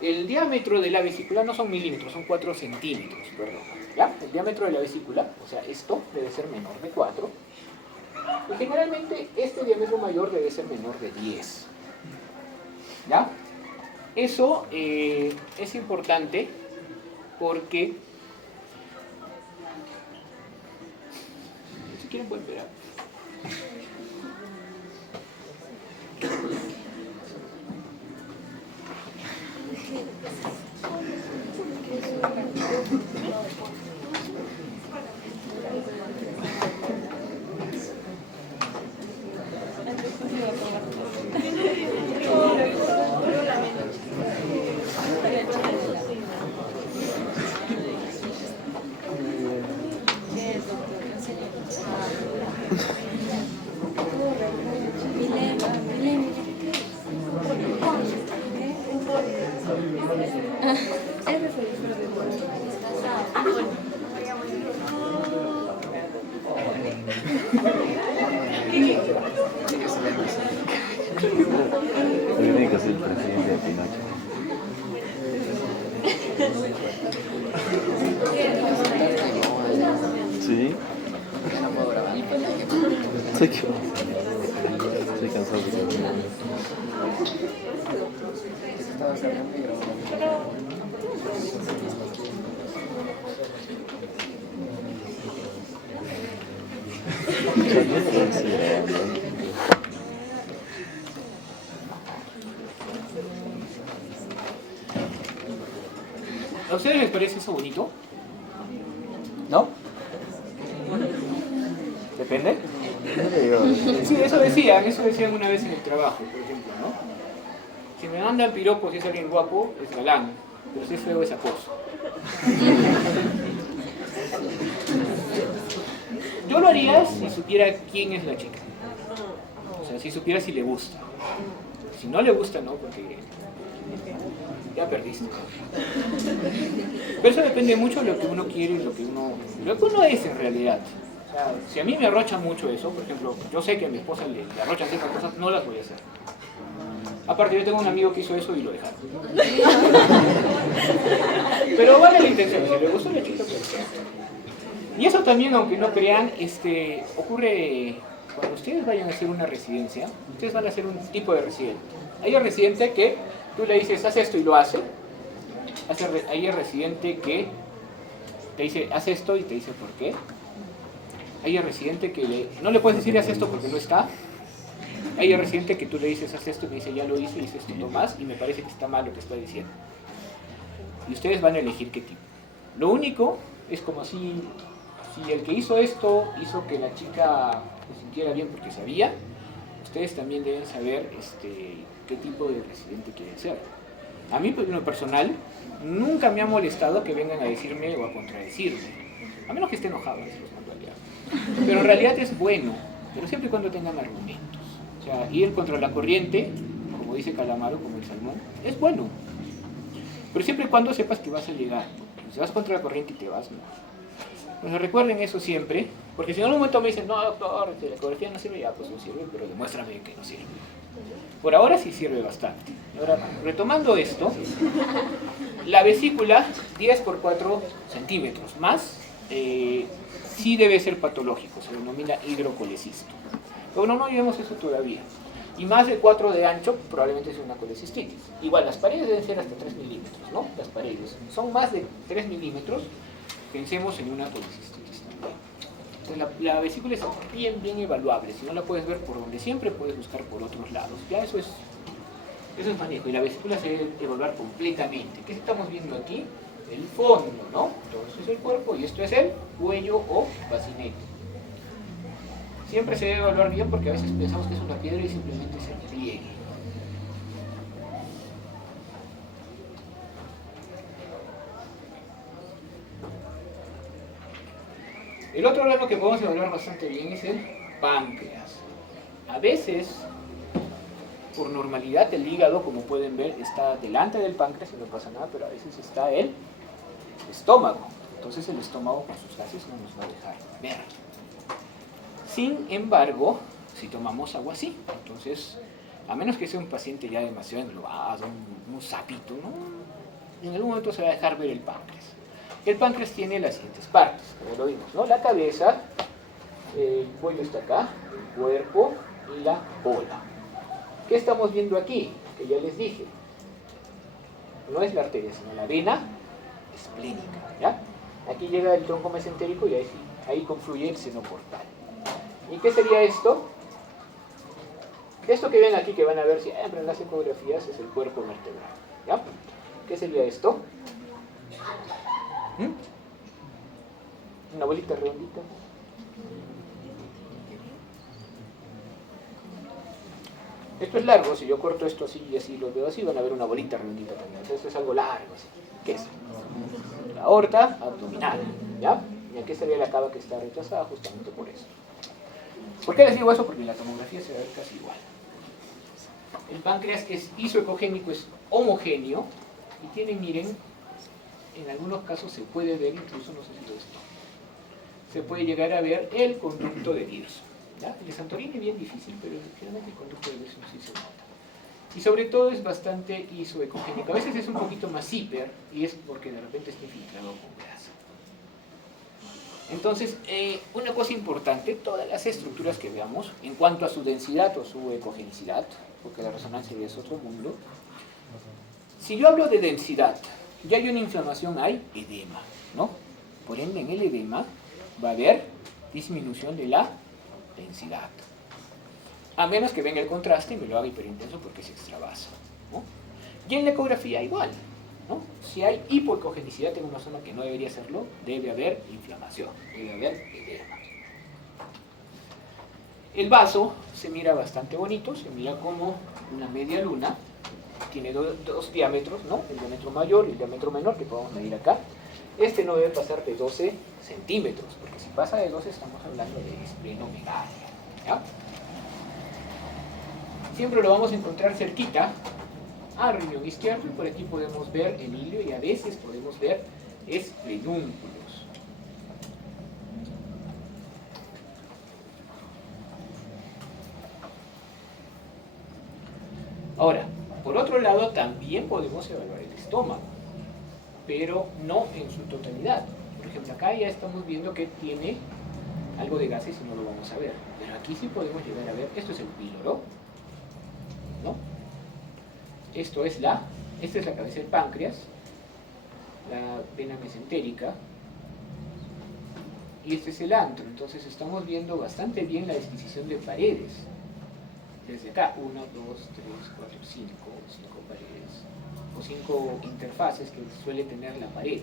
El diámetro de la vesícula no son milímetros, son 4 centímetros, perdón, ¿ya? El diámetro de la vesícula, o sea, esto debe ser menor de 4. Y generalmente este diámetro mayor debe ser menor de 10, ¿ya? Eso es importante porque, si quieren pueden esperar. Sí. Estoy cansado de caminar. ¿A ustedes les parece eso bonito? ¿No? ¿Depende? Sí, eso decían una vez en el trabajo, por ejemplo, ¿no? Si me mandan piropos y es alguien guapo, es galán, pero si es feo es acoso. Yo lo haría si supiera quién es la chica. O sea, si supiera si le gusta. Si no le gusta, no, porque ya perdiste. Pero eso depende mucho de lo que uno quiere y lo que uno es en realidad. O sea, si a mí me arrocha mucho eso, por ejemplo, yo sé que a mi esposa le arrochan ciertas cosas, no las voy a hacer. Aparte, yo tengo un amigo que hizo eso y lo dejaron. Pero vale la intención, si le gustó la chica, pues. Y eso también, aunque no crean, ocurre cuando ustedes vayan a hacer una residencia. Ustedes van a hacer un tipo de residente. Hay un residente que tú le dices, haz esto y lo hace. Hay un residente que te dice, haz esto y te dice por qué. Hay un residente que no le puedes decir, haz esto porque no está. Hay un residente que tú le dices, haz esto y me dice, ya lo hice, y dices esto no más y me parece que está mal lo que está diciendo. Y ustedes van a elegir qué tipo. Lo único es como si el que hizo esto hizo que la chica se sintiera bien porque sabía, ustedes también deben saber qué tipo de residente quieren ser. A mí, pues, en lo personal, nunca me ha molestado que vengan a decirme o a contradecirme. A menos que esté enojado, eso los mando al diablo. Pero en realidad es bueno, pero siempre y cuando tengan argumentos. O sea, ir contra la corriente, como dice Calamaro, como el salmón, es bueno. Pero siempre y cuando sepas que vas a llegar. Si vas contra la corriente y te vas, no. Pues recuerden eso siempre, porque si en algún momento me dicen, no, doctor, la ecografía no sirve, ya pues no sirve, pero demuéstrame que no sirve. Por ahora sí sirve bastante. Ahora, retomando esto, la vesícula 10 por 4 centímetros más, sí debe ser patológico, se denomina hidrocolecisto. Pero no vemos eso todavía. Y más de 4 de ancho, probablemente sea una colecistitis. Igual, las paredes deben ser hasta 3 milímetros, ¿no? Las paredes son más de 3 milímetros. Pensemos en una colecistitis también. Entonces la vesícula es bien evaluable. Si no la puedes ver por donde siempre, puedes buscar por otros lados. Ya eso es manejo. Y la vesícula se debe evaluar completamente. ¿Qué estamos viendo aquí? El fondo, ¿no? Todo esto es el cuerpo y esto es el cuello o bacinete. Siempre se debe evaluar bien porque a veces pensamos que es una piedra y simplemente es el pliegue. El otro órgano que podemos evaluar bastante bien es el páncreas. A veces, por normalidad, el hígado, como pueden ver, está delante del páncreas y no pasa nada, pero a veces está el estómago. Entonces el estómago con sus gases no nos va a dejar ver. Sin embargo, si tomamos agua así, entonces, a menos que sea un paciente ya demasiado englobado, un sapito, ¿no? En algún momento se va a dejar ver el páncreas. El páncreas tiene las siguientes partes, como lo vimos, ¿no? La cabeza, el cuello está acá, el cuerpo y la bola. ¿Qué estamos viendo aquí? Que ya les dije, no es la arteria, sino la vena esplénica, ¿ya? Aquí llega el tronco mesentérico y ahí confluye el seno portal. ¿Y qué sería esto? Esto que ven aquí, que van a ver siempre en las ecografías, es el cuerpo vertebral, ¿ya? ¿Qué sería esto? Una bolita redondita. Esto es largo, si yo corto esto así y así lo veo así, van a ver una bolita redondita también. Entonces esto es algo largo, así. ¿Qué es? La aorta abdominal, ¿ya? Y aquí sería la cava que está rechazada justamente por eso. ¿Por qué les digo eso? Porque en la tomografía se va a ver casi igual. El páncreas es isoecogénico, es homogéneo y tiene, miren, en algunos casos se puede ver, incluso no sé si lo es, se puede llegar a ver el conducto de Birson. ¿Ya? El de Santorini es bien difícil, pero generalmente el conducto de Birson sí se nota. Y sobre todo es bastante isoecogénico. A veces es un poquito más hiper y es porque de repente está infiltrado con grasa. Entonces, una cosa importante, todas las estructuras que veamos, en cuanto a su densidad o su ecogenicidad, porque la resonancia ya es otro mundo, si yo hablo de densidad, ya hay una inflamación, hay edema, ¿no? Por ende, en el edema va a haber disminución de la densidad. A menos que venga el contraste y me lo haga hiperintenso porque se extravasa, ¿no? Y en la ecografía igual, ¿no? Si hay hipoecogenicidad en una zona que no debería serlo, debe haber inflamación, debe haber edema. El vaso se mira bastante bonito, se mira como una media luna, tiene dos diámetros, ¿no? El diámetro mayor y el diámetro menor que podemos medir acá. Este no debe pasar de 12 centímetros, porque si pasa de 12 estamos hablando de esplenomegalia, ¿ya? Siempre lo vamos a encontrar cerquita al riñón izquierdo, y por aquí podemos ver el hilio y a veces podemos ver esplenúnculos. Ahora, por otro lado, también podemos evaluar el estómago, pero no en su totalidad. Por ejemplo, acá ya estamos viendo que tiene algo de gases y no lo vamos a ver. Pero aquí sí podemos llegar a ver, esto es el píloro, ¿no? Esta es la cabeza del páncreas, la vena mesentérica, y este es el antro. Entonces estamos viendo bastante bien la disposición de paredes. Desde acá, 1, 2, 3, 4, 5 paredes, o 5 interfaces que suele tener la pared.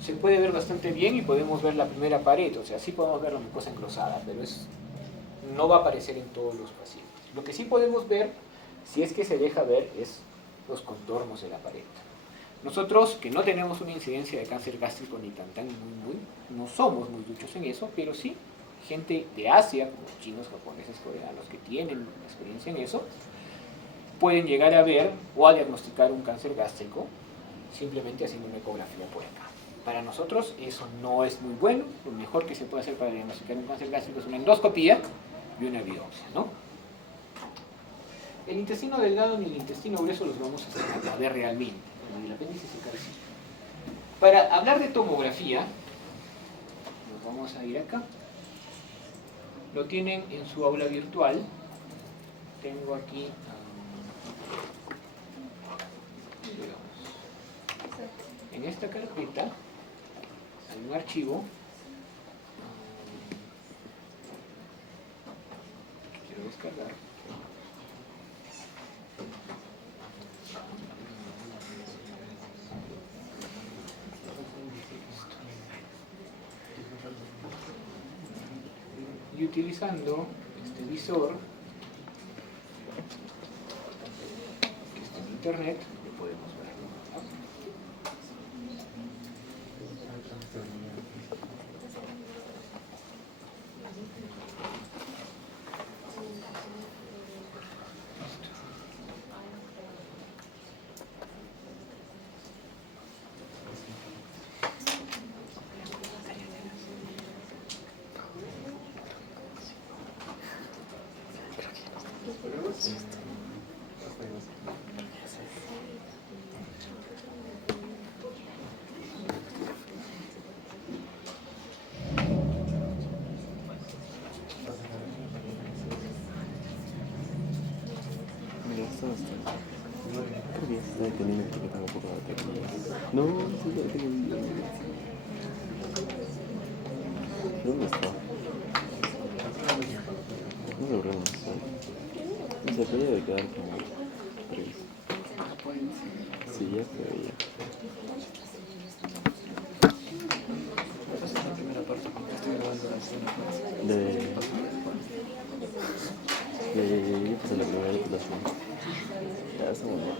Se puede ver bastante bien y podemos ver la primera pared, o sea, sí podemos ver la mucosa engrosada, pero no va a aparecer en todos los pacientes. Lo que sí podemos ver, si es que se deja ver, es los contornos de la pared. Nosotros, que no tenemos una incidencia de cáncer gástrico ni tan no somos muy duchos en eso, pero sí, gente de Asia, como chinos, japoneses, coreanos, que tienen experiencia en eso, pueden llegar a ver o a diagnosticar un cáncer gástrico simplemente haciendo una ecografía por acá. Para nosotros eso no es muy bueno. Lo mejor que se puede hacer para diagnosticar un cáncer gástrico es una endoscopía y una biopsia, ¿no? El intestino delgado ni el intestino grueso los vamos a ver realmente. El apéndice se carece. Para hablar de tomografía, nos vamos a ir acá. Lo tienen en su aula virtual. Tengo aquí en esta carpeta hay un archivo que quiero descargar. Y utilizando este visor que está en internet, lo podemos ver, ¿no? Mira, esto no está. Creo que ya se está deteniendo porque tengo poco de batería. No, sí, ya tengo video. ¿Dónde está? No sé, bro, no sé. No sé, pero debe quedar como 3. Sí, ya quedó ya. Yo pasé la primera titulación. Ya está muy bien.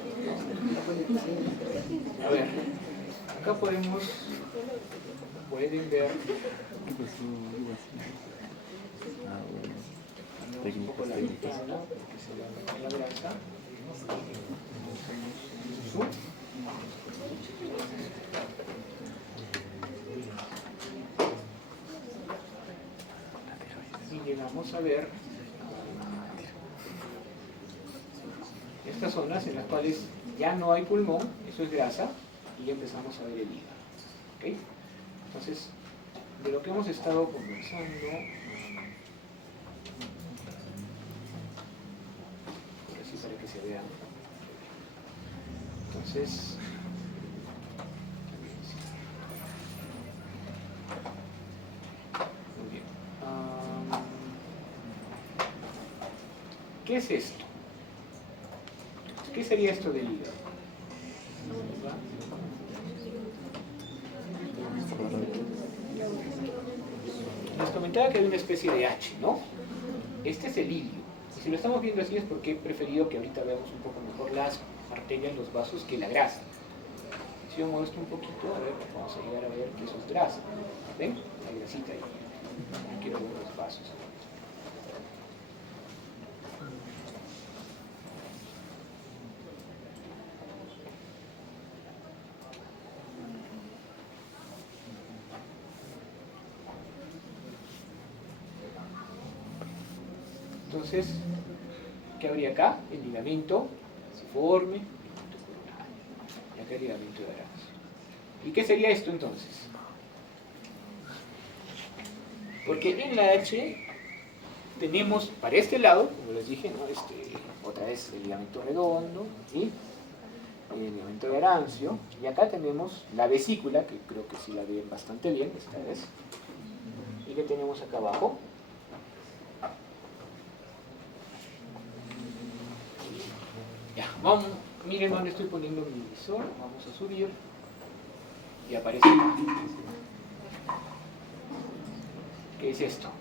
A ver, acá pueden ver ¿Qué pasó? Ah, bueno. un Técnicas, poco la técnicas. ventana, porque se ve la grasa. Zoom. Y llegamos a ver estas zonas en las cuales ya no hay pulmón, eso es grasa, y ya empezamos a ver el hígado. ¿Okay? Entonces, de lo que hemos estado conversando, por así para que se vean. Entonces, muy bien. ¿Qué es esto? ¿Qué sería esto del hígado? Les comentaba que hay una especie de H, ¿no? Este es el hilio. Y si lo estamos viendo así es porque he preferido que ahorita veamos un poco mejor las arterias, los vasos, que la grasa. Si yo muevo esto un poquito, a ver, vamos a llegar a ver que eso es grasa. ¿Ven? La grasita ahí. No quiero ver los vasos. Entonces, ¿qué habría acá? El ligamento falciforme, el ligamento coronal. Y acá el ligamento de Arancio. ¿Y qué sería esto entonces? Porque en la H tenemos para este lado, como les dije, ¿no? Otra vez el ligamento redondo y el ligamento de Arancio. Y acá tenemos la vesícula, que creo que sí la ven bastante bien esta vez. ¿Y qué tenemos acá abajo? Ya, vamos, miren dónde estoy poniendo mi visor, vamos a subir y aparece acá. ¿Qué es esto? A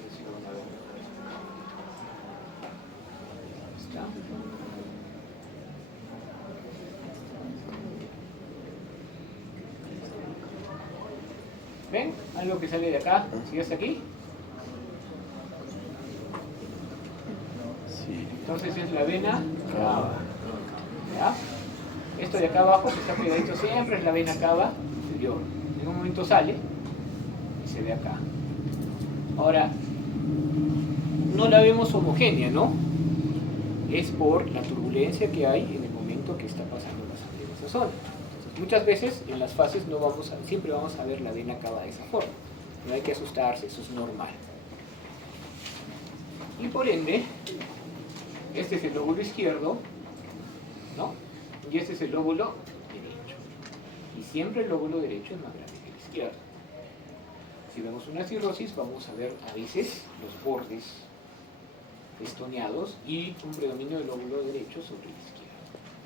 ver si lo van a ver. Ahí está. ¿Ven? Algo que sale de acá, ¿sigue hasta aquí? Sí. Entonces es la vena cava. ¿Ya? Esto de acá abajo, que está pegadito siempre, es la vena cava inferior. En un momento sale y se ve acá. Ahora, no la vemos homogénea, ¿no? Es por la turbulencia que hay en el momento que está pasando la sangre en esa zona. Entonces, muchas veces en las fases siempre vamos a ver la vena cava de esa forma. No hay que asustarse, eso es normal. Y por ende, este es el lóbulo izquierdo, ¿no? Y este es el lóbulo derecho. Y siempre el lóbulo derecho es más grande que el izquierdo. Si vemos una cirrosis, vamos a ver a veces los bordes estoneados y un predominio del lóbulo derecho sobre el izquierdo.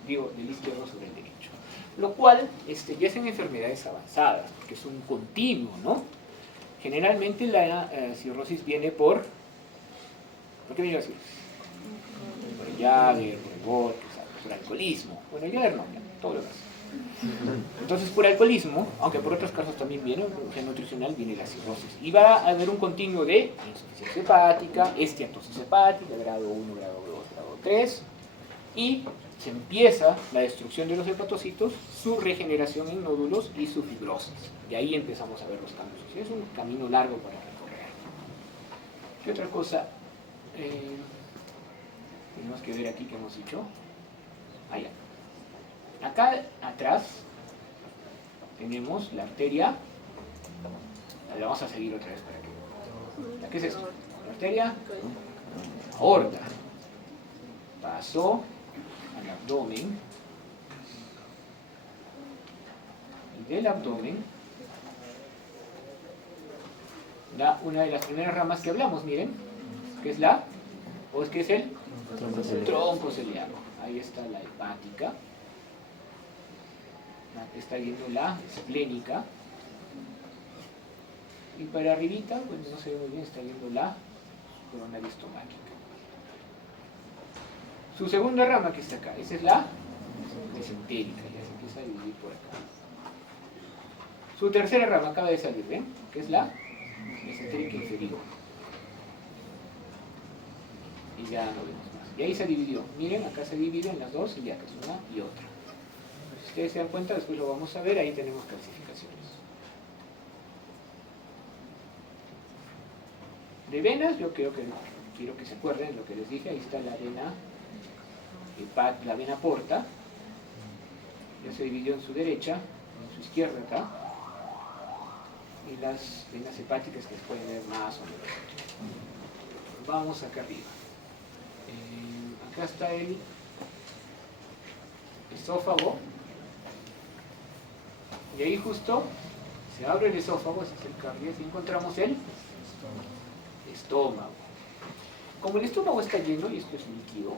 Digo, del izquierdo sobre el derecho. Lo cual ya es en enfermedades avanzadas, porque es un continuo, ¿no? Generalmente la cirrosis viene ¿por qué viene la cirrosis? Por el Jagger, por el Borg, por alcoholismo. Bueno, el Jagger no, todo lo demás. Entonces, por alcoholismo, aunque por otros casos también viene, en nutricional viene la cirrosis. Y va a haber un continuo de insuficiencia hepática, esteatosis hepática, grado 1, grado 2, grado 3, y se empieza la destrucción de los hepatocitos, su regeneración en nódulos y su fibrosis. De ahí empezamos a ver los cambios. Es un camino largo para recorrer. ¿Qué otra cosa tenemos que ver aquí que hemos dicho? Allá. Acá atrás tenemos la arteria. La vamos a seguir otra vez para que. ¿Qué es esto? La arteria aorta. Pasó al abdomen. Y del abdomen da una de las primeras ramas que hablamos, miren, que es la, o es que es el tronco celíaco. Ahí está la hepática. Está yendo la esplénica. Y para arribita, pues no se ve muy bien, está yendo la coronaria estomáquica. Su segunda rama que está acá, esa es la mesentérica, ya se empieza a dividir por acá. Su tercera rama acaba de salir, ¿ven? Que es la mesentérica inferior. Y ya no vemos más. Y ahí se dividió. Miren, acá se divide en las dos ilíacas, una y otra. Si ustedes se dan cuenta, después lo vamos a ver, ahí tenemos calcificaciones. De venas, yo quiero que se acuerden lo que les dije, ahí está la vena porta, ya se dividió en su derecha, en su izquierda acá, y las venas hepáticas que se pueden ver más o menos. Vamos acá arriba. Acá está el esófago, y ahí justo se abre el esófago, ese es el cardiac, y encontramos el estómago. Como el estómago está lleno, y esto es líquido,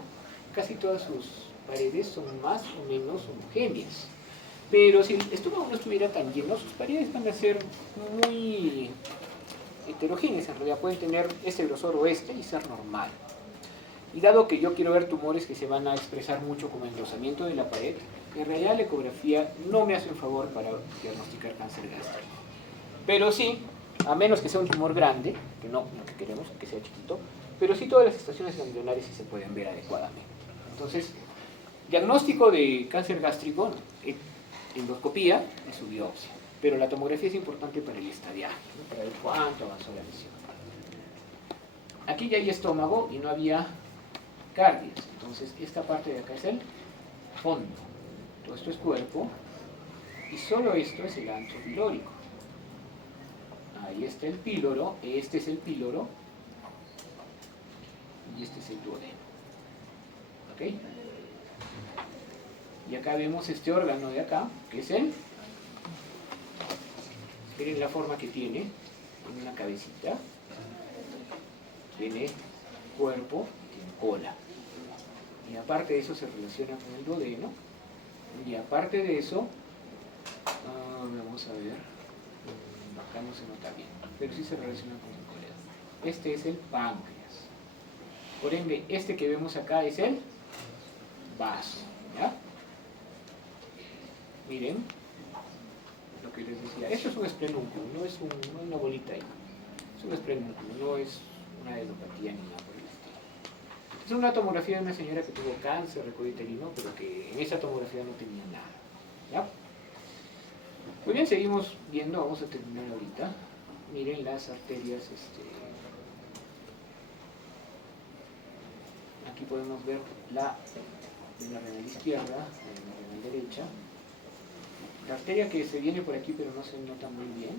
casi todas sus paredes son más o menos homogéneas. Pero si el estómago no estuviera tan lleno, sus paredes van a ser muy heterogéneas. En realidad pueden tener este grosor o este y ser normal. Y dado que yo quiero ver tumores que se van a expresar mucho como engrosamiento de la pared, en realidad la ecografía no me hace un favor para diagnosticar cáncer gástrico. Pero sí, a menos que sea un tumor grande, que no lo que queremos, que sea chiquito, pero sí todas las estaciones ganglionares sí se pueden ver adecuadamente. Entonces, diagnóstico de cáncer gástrico, endoscopía y su biopsia. Pero la tomografía es importante para el estadiaje, ¿no? Para ver cuánto avanzó la lesión. Aquí ya hay estómago y no había cardias. Entonces, esta parte de acá es el fondo. Todo esto es cuerpo y solo esto es el ancho pilórico. Ahí está el píloro, este es el píloro y este es el duodeno. ¿Ok? Y acá vemos este órgano de acá, que es el... Miren la forma que tiene, tiene una cabecita, tiene cuerpo, tiene cola. Y aparte de eso se relaciona con el duodeno. Y aparte de eso, vamos a ver, acá no se nota bien, pero sí se relaciona con el coledo. Este es el páncreas. Por ende, este que vemos acá es el vaso. ¿Ya? Miren lo que les decía. Esto es un esplenúnculo, no es una bolita ahí. Es un esplenúnculo, no es una adenopatía ni nada por el estilo. Es una tomografía de una señora que tuvo cáncer recorditerino, pero que en esa tomografía no tenía nada. ¿Ya? Muy bien, seguimos viendo, vamos a terminar ahorita. Miren las arterias, aquí podemos ver la renal izquierda, la renal derecha. La arteria que se viene por aquí pero no se nota muy bien.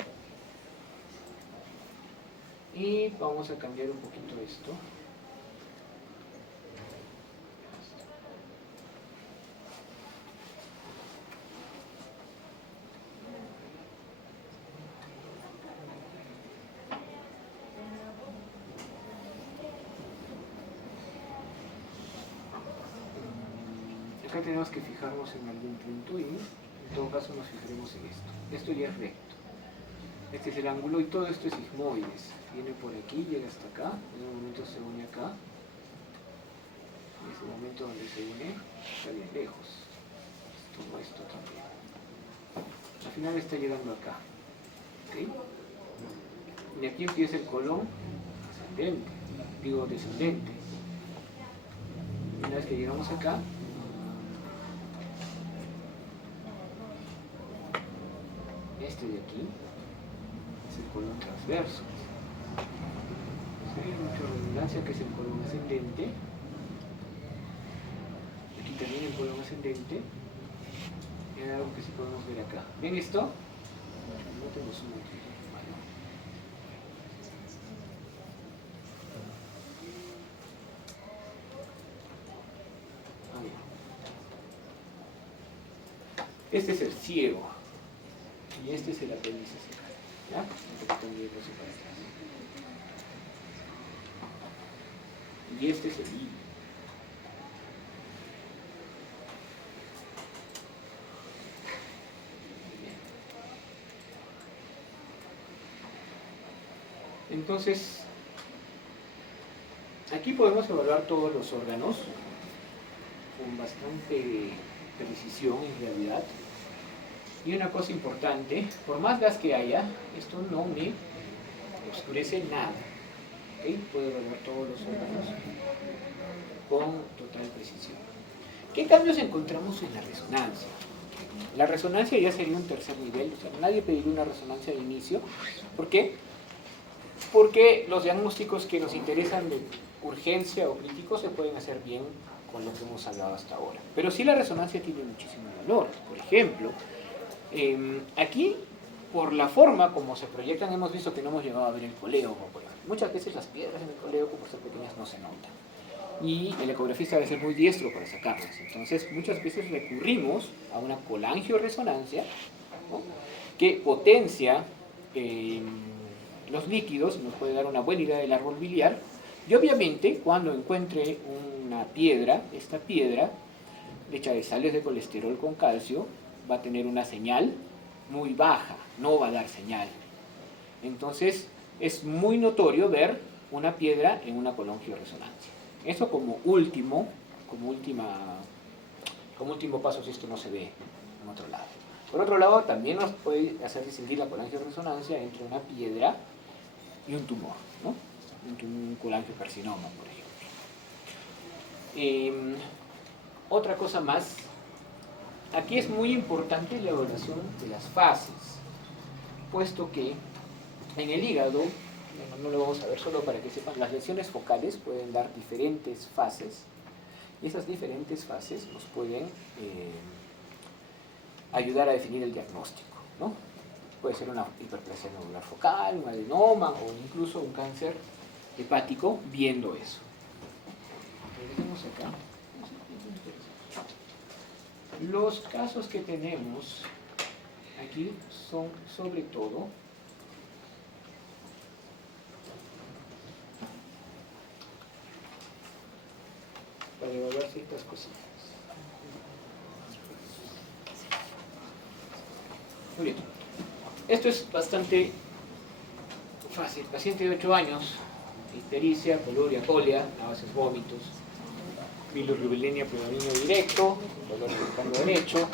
Y vamos a cambiar un poquito esto. Acá tenemos que fijarnos en algún punto y en todo caso nos fijaremos en esto. Esto ya es recto. Este es el ángulo y todo esto es sigmoides. Viene por aquí, llega hasta acá, en un momento se une acá. En ese momento donde se une, está bien lejos. Todo esto también. Al final está llegando acá. ¿Okay? Y aquí empieza el colon ascendente, digo descendente. Una vez que llegamos acá, este de aquí es el colon transverso. Hay mucha redundancia que es el colon ascendente. Aquí también el colon ascendente. Y hay algo que sí podemos ver acá. ¿Ven esto? No tengo zoom aquí. Vale. Este es el ciego. Y este es el apéndice cecal. ¿Ya? Un poquito de negro para atrás. Y este es el hilo. Entonces, aquí podemos evaluar todos los órganos con bastante precisión en realidad. Y una cosa importante, por más gas que haya, esto no me oscurece nada. ¿Okay? Puedo evaluar todos los órganos con total precisión. ¿Qué cambios encontramos en la resonancia? La resonancia ya sería un tercer nivel, o sea, nadie pediría una resonancia de inicio. ¿Por qué? Porque los diagnósticos que nos interesan de urgencia o crítico se pueden hacer bien con lo que hemos hablado hasta ahora. Pero sí la resonancia tiene muchísimo valor. Por ejemplo, aquí, por la forma como se proyectan, hemos visto que no hemos llegado a ver el coléoco, por ejemplo. Muchas veces las piedras en el coléoco, por ser pequeñas, no se notan. Y el ecografista debe ser muy diestro para sacarlas. Entonces, muchas veces recurrimos a una colangioresonancia, ¿no?, que potencia los líquidos y nos puede dar una buena idea del árbol biliar. Y obviamente, cuando encuentre un una piedra, esta piedra, hecha de sales de colesterol con calcio, va a tener una señal muy baja, no va a dar señal. Entonces, es muy notorio ver una piedra en una colangioresonancia. Eso como último paso si esto no se ve en otro lado. Por otro lado, también nos puede hacer distinguir la colangioresonancia entre una piedra y un tumor, ¿no? Un colangiocarcinoma, por ejemplo. Otra cosa más, aquí es muy importante la evaluación de las fases, puesto que en el hígado, no lo vamos a ver solo para que sepan, las lesiones focales pueden dar diferentes fases, y esas diferentes fases nos pueden ayudar a definir el diagnóstico, ¿no? Puede ser una hiperplasia nodular focal, un adenoma o incluso un cáncer hepático viendo eso. Dejemos acá. Los casos que tenemos aquí son sobre todo para evaluar ciertas cositas. Muy bien. Esto es bastante fácil. Paciente de 8 años, ictericia, coluria, colia, náuseas, vómitos, bilirrubinemia, predominio directo, dolor del canto derecho.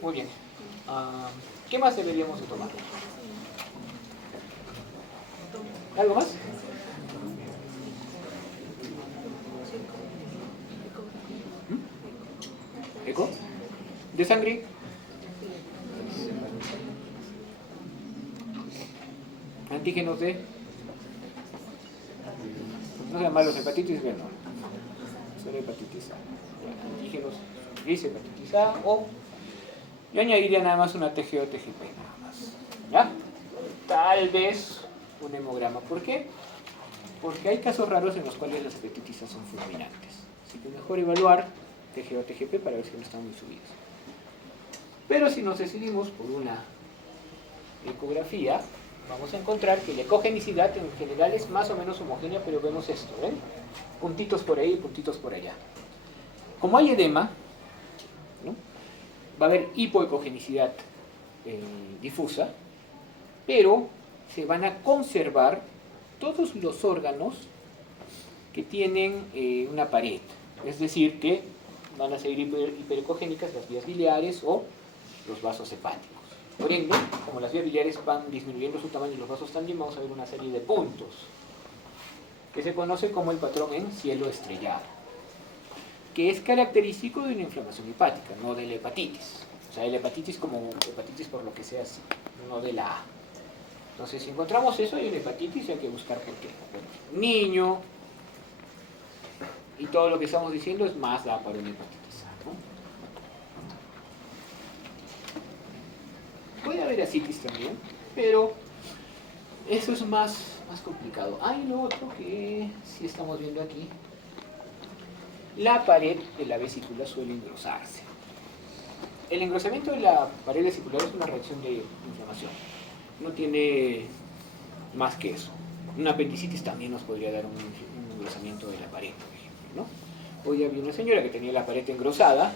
Muy bien. ¿Qué más deberíamos de tomar? ¿Algo más? ¿Eco? ¿De sangre? Antígenos de... no sean malos, hepatitis B, no. Solo hepatitis A. Antígenos, dice hepatitis A o... yo añadiría nada más una TG o TGP, nada más. ¿Ya? Tal vez un hemograma. ¿Por qué? Porque hay casos raros en los cuales las hepatitis A son fulminantes. Así que mejor evaluar TG o TGP para ver si no están muy subidos. Pero si nos decidimos por una ecografía, vamos a encontrar que la ecogenicidad en general es más o menos homogénea, pero vemos esto, ¿ven? Puntitos por ahí y puntitos por allá. Como hay edema, ¿no?, va a haber hipoecogenicidad difusa, pero se van a conservar todos los órganos que tienen una pared. Es decir, que van a ser hiperecogénicas las vías biliares o los vasos hepáticos. Por ende, como las vías biliares van disminuyendo su tamaño y los vasos también, vamos a ver una serie de puntos que se conoce como el patrón en cielo estrellado, que es característico de una inflamación hepática, no de la hepatitis. O sea, la hepatitis como hepatitis por lo que sea así, no de la A. Entonces, si encontramos eso, hay una hepatitis y hay que buscar por qué. Bueno, niño, y todo lo que estamos diciendo es más da para una hepatitis A, ¿no? Puede haber ascitis también, pero eso es más complicado. Hay lo otro que sí estamos viendo aquí. La pared de la vesícula suele engrosarse. El engrosamiento de la pared vesicular es una reacción de inflamación. No tiene más que eso. Una apendicitis también nos podría dar un engrosamiento de la pared, por ejemplo, ¿no? Hoy había una señora que tenía la pared engrosada,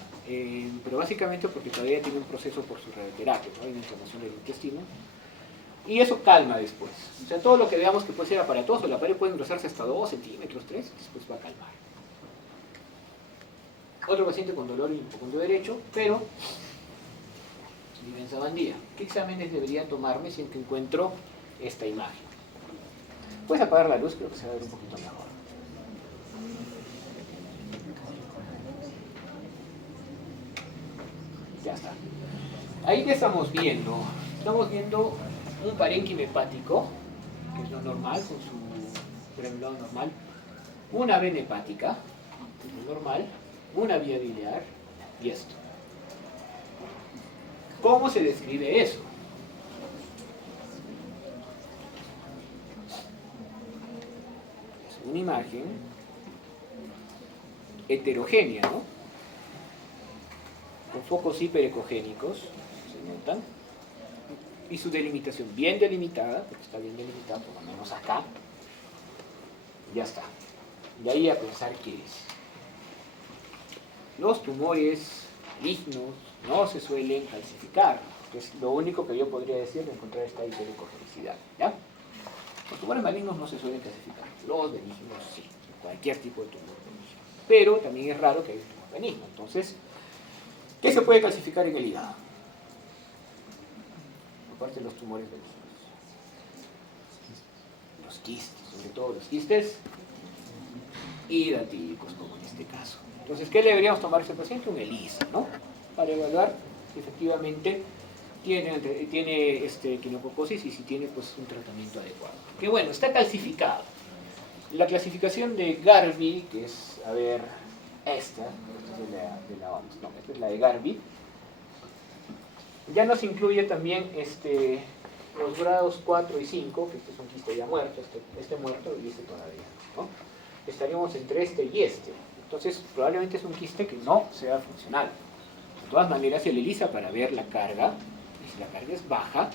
pero básicamente porque todavía tiene un proceso por su radioterapia, ¿no? Hay una inflamación del intestino. Y eso calma después. O sea, todo lo que veamos que puede ser aparatoso, la pared puede engrosarse hasta 2 centímetros, 3, después va a calmar. Otro paciente con dolor en el punto derecho, pero vive en Sabandía. ¿Qué exámenes debería tomarme si encuentro esta imagen? Puedes apagar la luz, creo que se va a ver un poquito mejor. Ya está. Ahí ya estamos viendo un parénquima hepático, que es lo normal, con su granulado normal, una vena hepática, que es lo normal, una vía biliar y esto. ¿Cómo se describe eso? Es una imagen heterogénea, ¿no? Con focos hiperecogénicos, ¿se notan? Y su delimitación bien delimitada, porque está bien delimitada, por lo menos acá. Ya está. De ahí a pensar qué es. los tumores malignos no se suelen calcificar. Es lo único que yo podría decir de encontrar esta hipericogenicidad, ¿ya? Los tumores malignos no se suelen clasificar, los benignos sí, cualquier tipo de tumor benigno. Pero también es raro que haya un tumor benigno. Entonces, ¿qué se puede clasificar en el hígado? Aparte de los tumores benignos. Los quistes, sobre todo los quistes hidratídicos, como en este caso. Entonces, ¿qué deberíamos tomar a ese paciente? Un ELISA, ¿no? Para evaluar si efectivamente tiene quinococosis y si tiene pues un tratamiento adecuado. Que bueno, está calcificado. La clasificación de Garvey, que es, a ver, esta es de la OMS, no, esta es la de Garvey, ya nos incluye también los grados 4 y 5, que este es un quiste ya muerto, este muerto y este todavía, ¿no? Estaríamos entre este y este. Entonces, probablemente es un quiste que no sea funcional. De todas maneras, el ELISA para ver la carga, y si la carga es baja,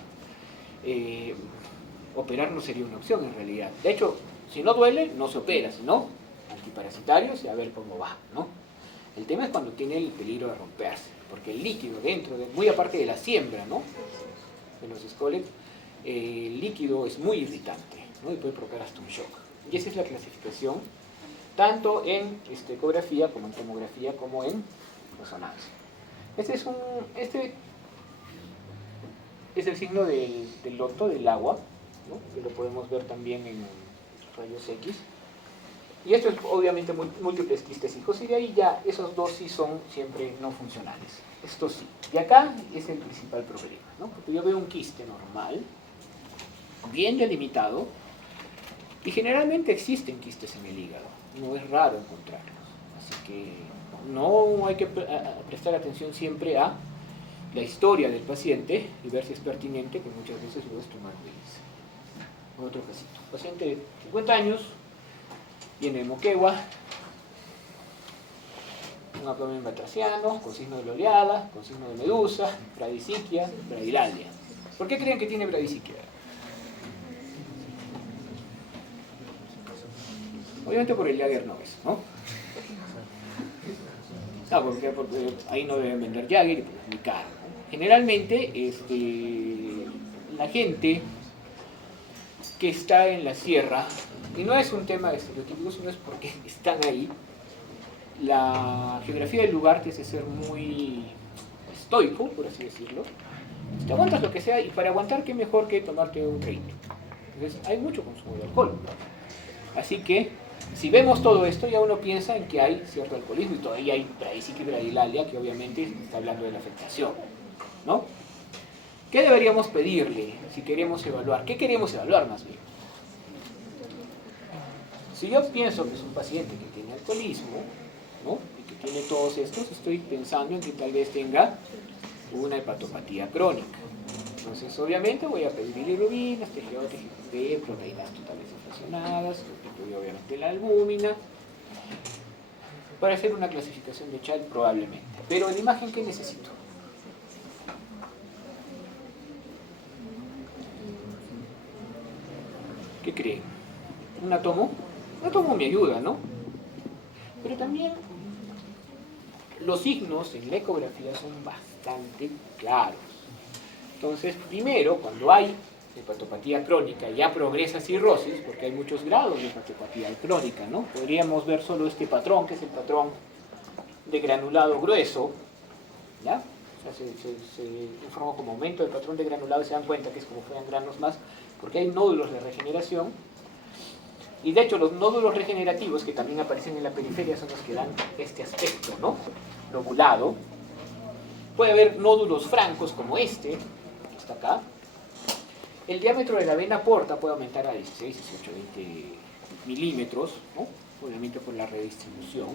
operar no sería una opción en realidad. De hecho, si no duele, no se opera, sino antiparasitarios y a ver cómo va, ¿no? El tema es cuando tiene el peligro de romperse, porque el líquido dentro, muy aparte de la siembra, ¿no?, de los Scolex, el líquido es muy irritante, ¿no?, y puede provocar hasta un shock. Y esa es la clasificación, tanto en ecografía como en tomografía, como en resonancia. Este es el signo del loto, del agua, ¿no?, que lo podemos ver también en rayos X. Y esto es obviamente múltiples quistecicos, y de ahí ya esos dos sí son siempre no funcionales. Esto sí. Y acá es el principal problema, ¿no? Porque yo veo un quiste normal, bien delimitado, y generalmente existen quistes en el hígado. No es raro encontrarlos. Así que no hay que prestar atención siempre a la historia del paciente y ver si es pertinente, que muchas veces lo es tomar ELISA. Otro casito. Paciente de 50 años, viene de Moquegua, un abdomen batraciano, con signo de loreada, con signo de medusa, bradisiquia, bradilalgia. ¿Por qué creen que tiene bradisiquia? Obviamente por el Jagger-Norris, ¿no? No, porque ahí no deben vender Jagger y porque es muy caro, ¿no? Generalmente, la gente que está en la sierra, y no es un tema de estereotipos, sino es porque están ahí, la geografía del lugar te hace ser muy estoico, por así decirlo. Te aguantas lo que sea, y para aguantar, qué mejor que tomarte un trainer. Entonces, hay mucho consumo de alcohol. Así que, si vemos todo esto, ya uno piensa en que hay cierto alcoholismo, y todavía hay bradisiquia y bradilalgia, que obviamente está hablando de la afectación, ¿no? ¿Qué deberíamos pedirle si queremos evaluar? ¿Qué queremos evaluar más bien? Si yo pienso que es un paciente que tiene alcoholismo, ¿no?, y que tiene todos estos, estoy pensando en que tal vez tenga una hepatopatía crónica. Entonces, obviamente, voy a pedir bilirrubinas, TGO, TGP, proteínas totales inflacionadas, y obviamente la albúmina, para hacer una clasificación de Child probablemente. Pero en imagen, ¿qué necesito? ¿Qué creen? ¿Un átomo? Un átomo me ayuda, ¿no? Pero también los signos en la ecografía son bastante claros. Entonces, primero, cuando hay hepatopatía crónica, ya progresa a cirrosis, porque hay muchos grados de hepatopatía crónica, ¿no? Podríamos ver solo este patrón, que es el patrón de granulado grueso, ¿ya? O sea, se informa como aumento del patrón de granulado, y se dan cuenta que es como fueran granos más, porque hay nódulos de regeneración. Y de hecho, los nódulos regenerativos, que también aparecen en la periferia, son los que dan este aspecto, ¿no?, lobulado. Puede haber nódulos francos como este, que está acá. El diámetro de la vena porta puede aumentar a 16, 18, 20 milímetros, ¿no?, obviamente por la redistribución.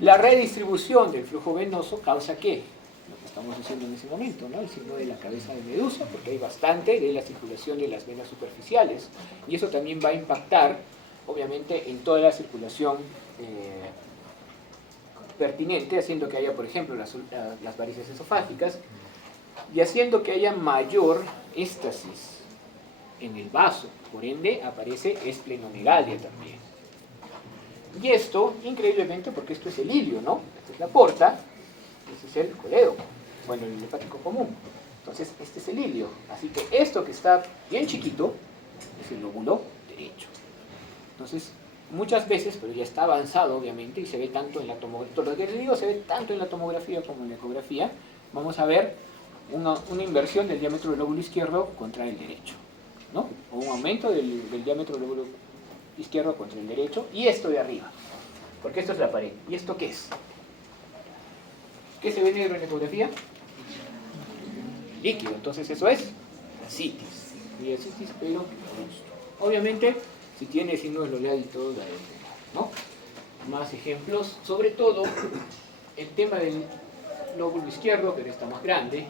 La redistribución del flujo venoso causa ¿qué? Lo que estamos haciendo en ese momento, ¿no?, el signo de la cabeza de medusa, porque hay bastante de la circulación de las venas superficiales, y eso también va a impactar, obviamente, en toda la circulación pertinente, haciendo que haya, por ejemplo, las varices esofágicas, y haciendo que haya mayor éstasis en el vaso. Por ende, aparece esplenomegalia también. Y esto, increíblemente, porque esto es el ilio, ¿no? Esta es la porta, este es el colédoco, bueno, el hepático común. Entonces, este es el ilio. Así que esto que está bien chiquito es el lóbulo derecho. Entonces, muchas veces, pero ya está avanzado obviamente, y se ve tanto en la tomografía, lo que les digo se ve tanto en la tomografía como en la ecografía, vamos a ver una inversión del diámetro del lóbulo izquierdo contra el derecho, ¿no? O un aumento del diámetro del lóbulo izquierdo contra el derecho, y esto de arriba, porque esto es la pared. ¿Y esto qué es? ¿Qué se ve negro en la ecografía? Líquido, entonces eso es ascitis. Y ascitis, pero obviamente, si tiene signos de Lolead y todo, la ¿no? Más ejemplos, sobre todo el tema del lóbulo izquierdo, que está más grande,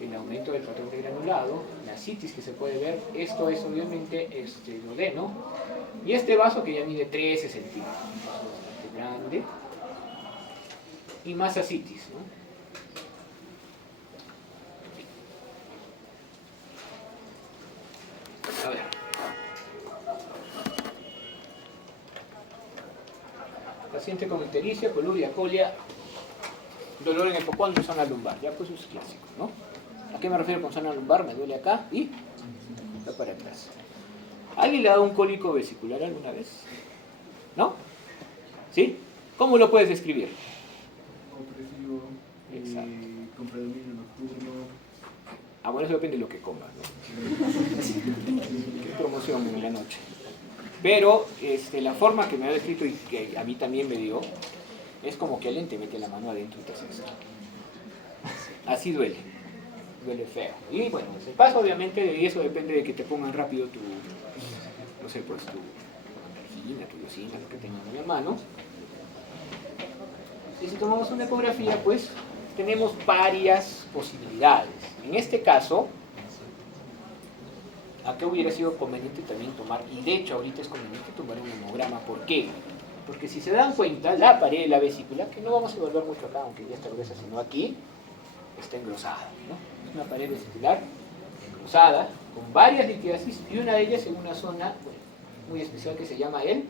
el aumento del patrón de granulado, la ascitis que se puede ver, esto es obviamente duodeno, y este vaso que ya mide 13 centímetros, bastante grande, y más ascitis, ¿no? A ver. Paciente con ictericia, coluria, colia, dolor en el hipocondrio, zona lumbar. Ya pues es clásico, ¿no? ¿A qué me refiero con zona lumbar? Me duele acá y va para atrás. ¿Alguien le ha dado un cólico vesicular alguna vez? ¿No? ¿Sí? ¿Cómo lo puedes describir? Opresivo, con predominio nocturno. Ah, bueno, eso depende de lo que comas, ¿no? Qué promoción en la noche. Pero la forma que me ha descrito y que a mí también me dio, es como que alguien te mete la mano adentro y te hace esto. Así duele. Duele feo. Y bueno, el paso obviamente de eso depende de que te pongan rápido tu, no sé, pues tu antalgina, tu diosina, lo que tengan en la mano. Y si tomamos una ecografía, pues tenemos varias posibilidades. En este caso, acá hubiera sido conveniente también tomar, y de hecho ahorita es conveniente tomar un hemograma. ¿Por qué? Porque si se dan cuenta, la pared de la vesícula, que no vamos a evaluar mucho acá, aunque ya está gruesa, sino aquí, está engrosada, ¿no? Es una pared vesicular engrosada, con varias litiasis, y una de ellas en una zona muy especial que se llama el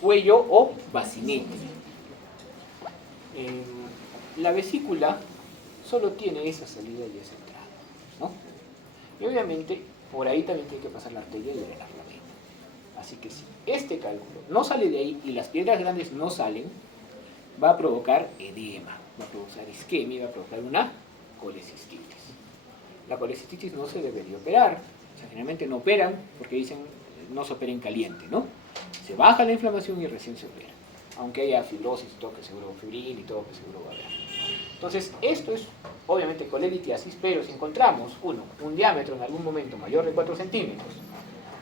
cuello o bacinete. La vesícula solo tiene esa salida y esa entrada, ¿no? Y obviamente por ahí también tiene que pasar la arteria y drenar la vena. Así que si este cálculo no sale de ahí y las piedras grandes no salen, va a provocar edema, va a provocar isquemia, va a provocar una colecistitis. La colecistitis no se debería operar, o sea, generalmente no operan porque dicen no se opera en caliente, ¿no? Se baja la inflamación y recién se opera, aunque haya fibrosis y todo, que seguro fibril y todo, que seguro va a haber. Entonces, esto es obviamente colelitiasis, pero si encontramos, un diámetro en algún momento mayor de 4 centímetros,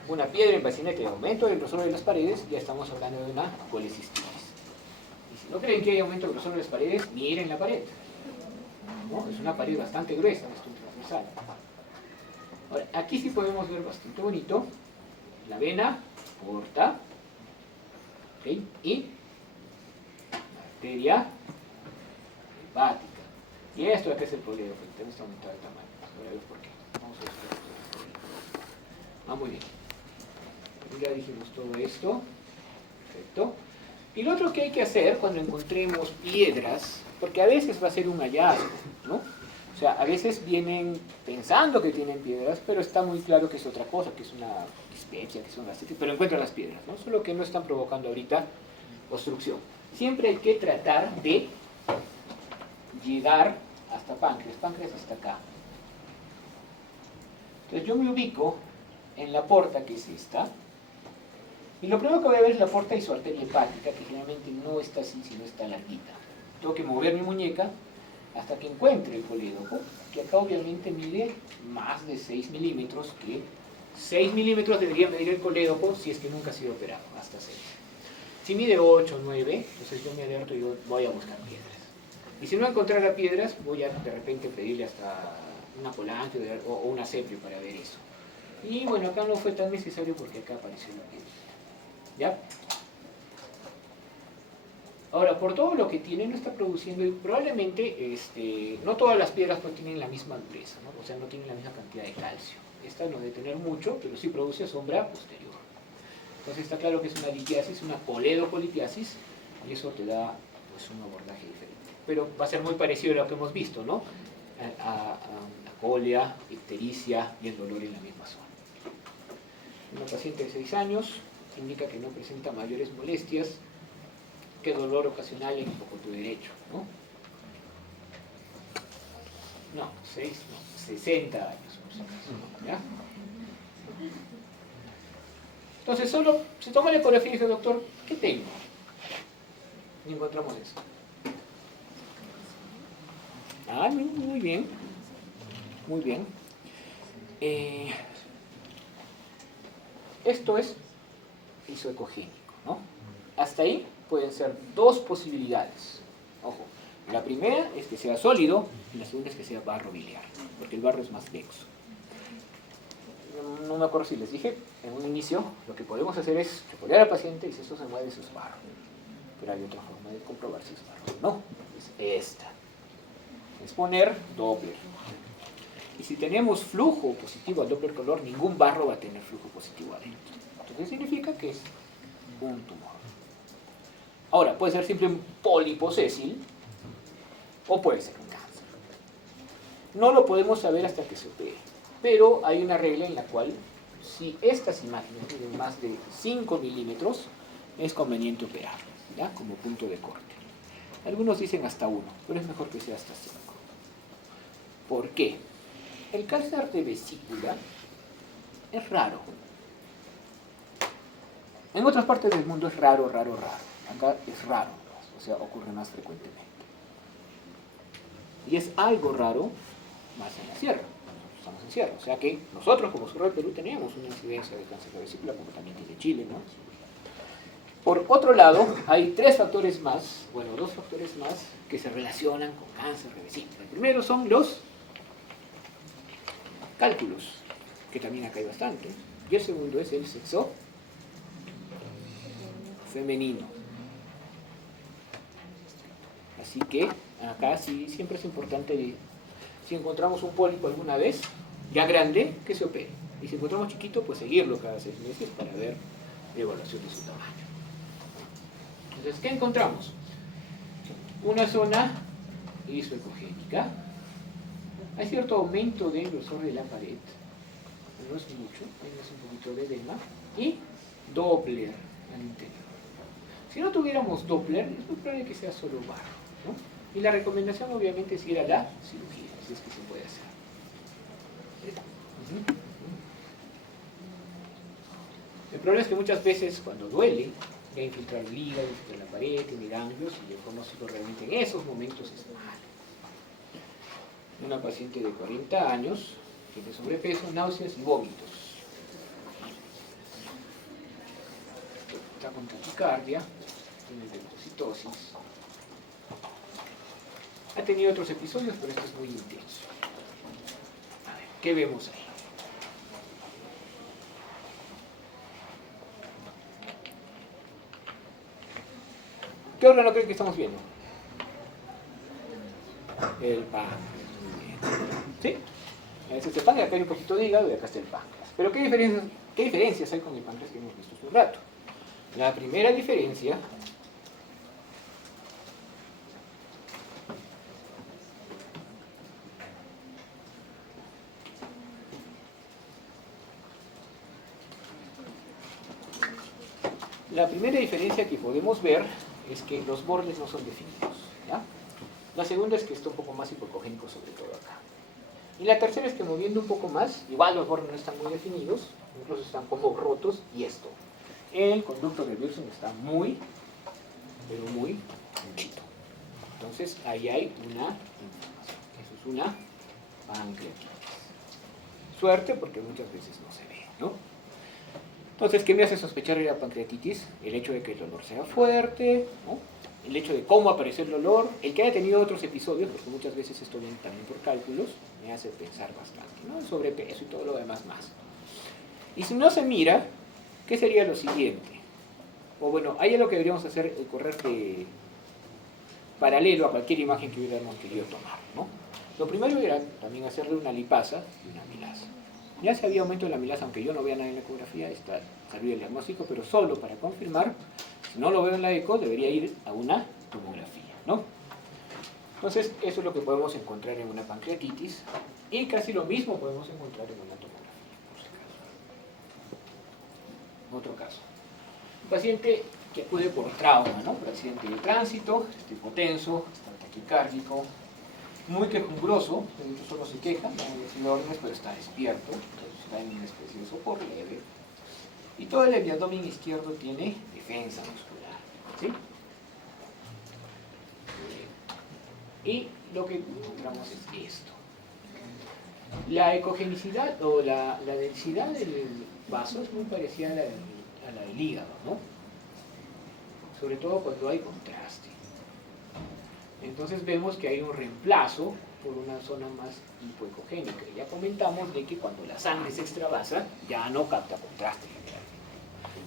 una piedra en bacinete de aumento del grosor de las paredes, ya estamos hablando de una colecistitis. Y si no creen que hay aumento del grosor de las paredes, miren la pared, ¿no? Es una pared bastante gruesa, esto es transversal. Ahora, aquí sí podemos ver bastante bonito la vena corta, ¿okay? Y la arteria hepática. Y esto de acá es el colédoco, también está aumentado de tamaño. Ahora ver por qué. Vamos a buscar esto. Muy bien. Ya dijimos todo esto. Perfecto. Y lo otro que hay que hacer cuando encontremos piedras, porque a veces va a ser un hallazgo, ¿no? O sea, a veces vienen pensando que tienen piedras, pero está muy claro que es otra cosa, que es una dispepsia, que es un gastritis, pero encuentran las piedras, ¿no? Solo que no están provocando ahorita obstrucción. Siempre hay que tratar de llegar hasta páncreas. Páncreas está acá. Entonces yo me ubico en la porta, que es esta, y lo primero que voy a ver es la porta y su arteria hepática, que generalmente no está así, sino está larguita. Tengo que mover mi muñeca hasta que encuentre el colédoco, que acá obviamente mide más de 6 milímetros, que 6 milímetros debería medir el colédoco si es que nunca ha sido operado, hasta 6. Si mide 8 o 9, entonces yo me alerto y voy a buscar piedras. Y si no encontrara piedras, voy a de repente pedirle hasta una polancia o una seprio para ver eso. Y bueno, acá no fue tan necesario porque acá apareció la piedra. ¿Ya? Ahora, por todo lo que tiene, no está produciendo, y probablemente no todas las piedras pues tienen la misma dureza, ¿no? O sea, no tienen la misma cantidad de calcio. esta no debe tener mucho, pero sí produce sombra posterior. Entonces está claro que es una litiasis, una coledocolitiasis, y eso te da pues, un abordaje diferente. Pero va a ser muy parecido a lo que hemos visto, ¿no? A colia, ictericia y el dolor en la misma zona. Una paciente de 6 años indica que no presenta mayores molestias que dolor ocasional en el cogote derecho, ¿no? No, 6, no, 60 años, por si acaso, ¿ya? Entonces solo se toma la ecografía y dice, doctor, ¿qué tengo? Y encontramos eso. Ah, muy bien. Muy bien. Esto es isoecogénico, ¿no? Hasta ahí pueden ser dos posibilidades. Ojo, la primera es que sea sólido y la segunda es que sea barro biliar, porque el barro es más denso. No me acuerdo si les dije en un inicio, lo que podemos hacer es chocolear al paciente y si esto se mueve, eso es barro. Pero hay otra forma de comprobar si es barro. No, es esta. Es poner Doppler. Y si tenemos flujo positivo al Doppler color, ningún barro va a tener flujo positivo adentro. Entonces significa que es un tumor. Ahora, puede ser simple un pólipo sésil o puede ser un cáncer. No lo podemos saber hasta que se opere. Pero hay una regla en la cual, si estas imágenes tienen más de 5 milímetros, es conveniente operarlas, ¿ya? Como punto de corte. Algunos dicen hasta 1, pero es mejor que sea hasta 5. ¿Por qué? El cáncer de vesícula es raro. En otras partes del mundo es raro. Acá es raro, o sea, ocurre más frecuentemente. Y es algo raro más en la sierra. Estamos en sierra, o sea que nosotros como Sur del Perú teníamos una incidencia de cáncer de vesícula, como también tiene Chile, ¿no? Por otro lado, hay 3 factores más, bueno, 2 factores más que se relacionan con cáncer de vesícula. El primero son los cálculos, que también acá hay bastante, y el segundo es el sexo femenino. Así que acá sí siempre es importante, si encontramos un pólipo alguna vez, ya grande, que se opere. Y si encontramos chiquito, pues seguirlo cada 6 meses para ver la evaluación de su tamaño. Entonces, ¿qué encontramos? Una zona isoecogénica. Hay cierto aumento del grosor de la pared, no es mucho, es un poquito de edema, y Doppler al interior. Si no tuviéramos Doppler, es muy probable que sea solo barro, ¿no? Y la recomendación obviamente es ir a la cirugía, si es que se puede hacer. El problema es que muchas veces cuando duele, ya infiltrar el hígado, infiltrar la pared, tiene ganglios, y el pronóstico realmente en esos momentos es malo. Una paciente de 40 años, tiene sobrepeso, náuseas y vómitos. Está con taquicardia, tiene leucocitosis. Ha tenido otros episodios, pero este es muy intenso. A ver, ¿qué vemos ahí? ¿Qué órgano creen que estamos viendo? El páncreas. ¿Sí? Ese es el páncreas, acá hay un poquito de hígado y acá está el páncreas. Pero ¿qué diferencias hay con el páncreas que hemos visto hace un rato? La primera diferencia que podemos ver es que los bordes no son definidos, ¿ya? La segunda es que está un poco más hipocogénico, sobre todo acá. Y la tercera es que moviendo un poco más, igual los bordes no están muy definidos, incluso están como rotos, y esto. El conducto de Wilson está muy, pero muy anchito. Entonces ahí hay una inflamación. Eso es una pancreatitis. Suerte porque muchas veces no se ve, ¿no? Entonces, ¿qué me hace sospechar de la pancreatitis? El hecho de que el dolor sea fuerte, ¿no? El hecho de cómo aparece el dolor, el que haya tenido otros episodios, porque muchas veces esto viene también por cálculos, me hace pensar bastante, ¿no? El sobrepeso y todo lo demás más. Y si no se mira, ¿qué sería lo siguiente? O bueno, hay algo que deberíamos hacer, correr de paralelo a cualquier imagen que hubiéramos querido tomar, ¿no? Lo primero era también hacerle una lipasa y una amilasa. Ya si había aumento de la amilasa, aunque yo no vea nada en la ecografía, está salió el diagnóstico, pero solo para confirmar, si no lo veo en la eco, debería ir a una tomografía, ¿no? Entonces, eso es lo que podemos encontrar en una pancreatitis, y casi lo mismo podemos encontrar en una tomografía, por si acaso. Otro caso. Un paciente que acude por trauma, ¿no? Por accidente de tránsito, está hipotenso, está taquicárdico, muy quejumbroso, de hecho solo se queja, no recibe órdenes, pero está despierto, entonces está en una especie de sopor leve. Y todo el abdomen izquierdo tiene defensa muscular, ¿sí? Y lo que encontramos es esto. La ecogenicidad o la densidad del vaso es muy parecida a la del hígado, ¿no? Sobre todo cuando hay contraste. Entonces vemos que hay un reemplazo por una zona más hipoecogénica. Ya comentamos de que cuando la sangre se extravasa, ya no capta contraste generalmente.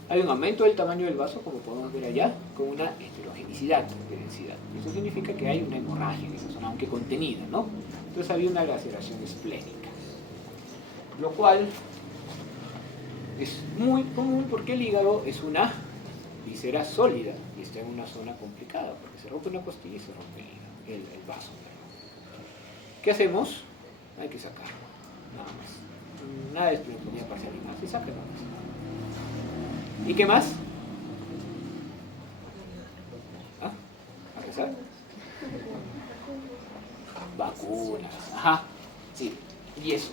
Hay un aumento del tamaño del vaso, como podemos ver allá, con una heterogenicidad de densidad. Eso significa que hay una hemorragia en esa zona, aunque contenida, ¿no? Entonces había una laceración esplénica. Lo cual es muy común porque el hígado es una víscera sólida y está en una zona complicada, porque se rompe una costilla y se rompe el vaso. ¿Qué hacemos? Hay que sacarlo, nada más. Nada de esplenopenia parcial y más, se saca nada más. ¿Y qué más? ¿Ah? ¿A rezar? Vacunas, ajá, sí, y eso.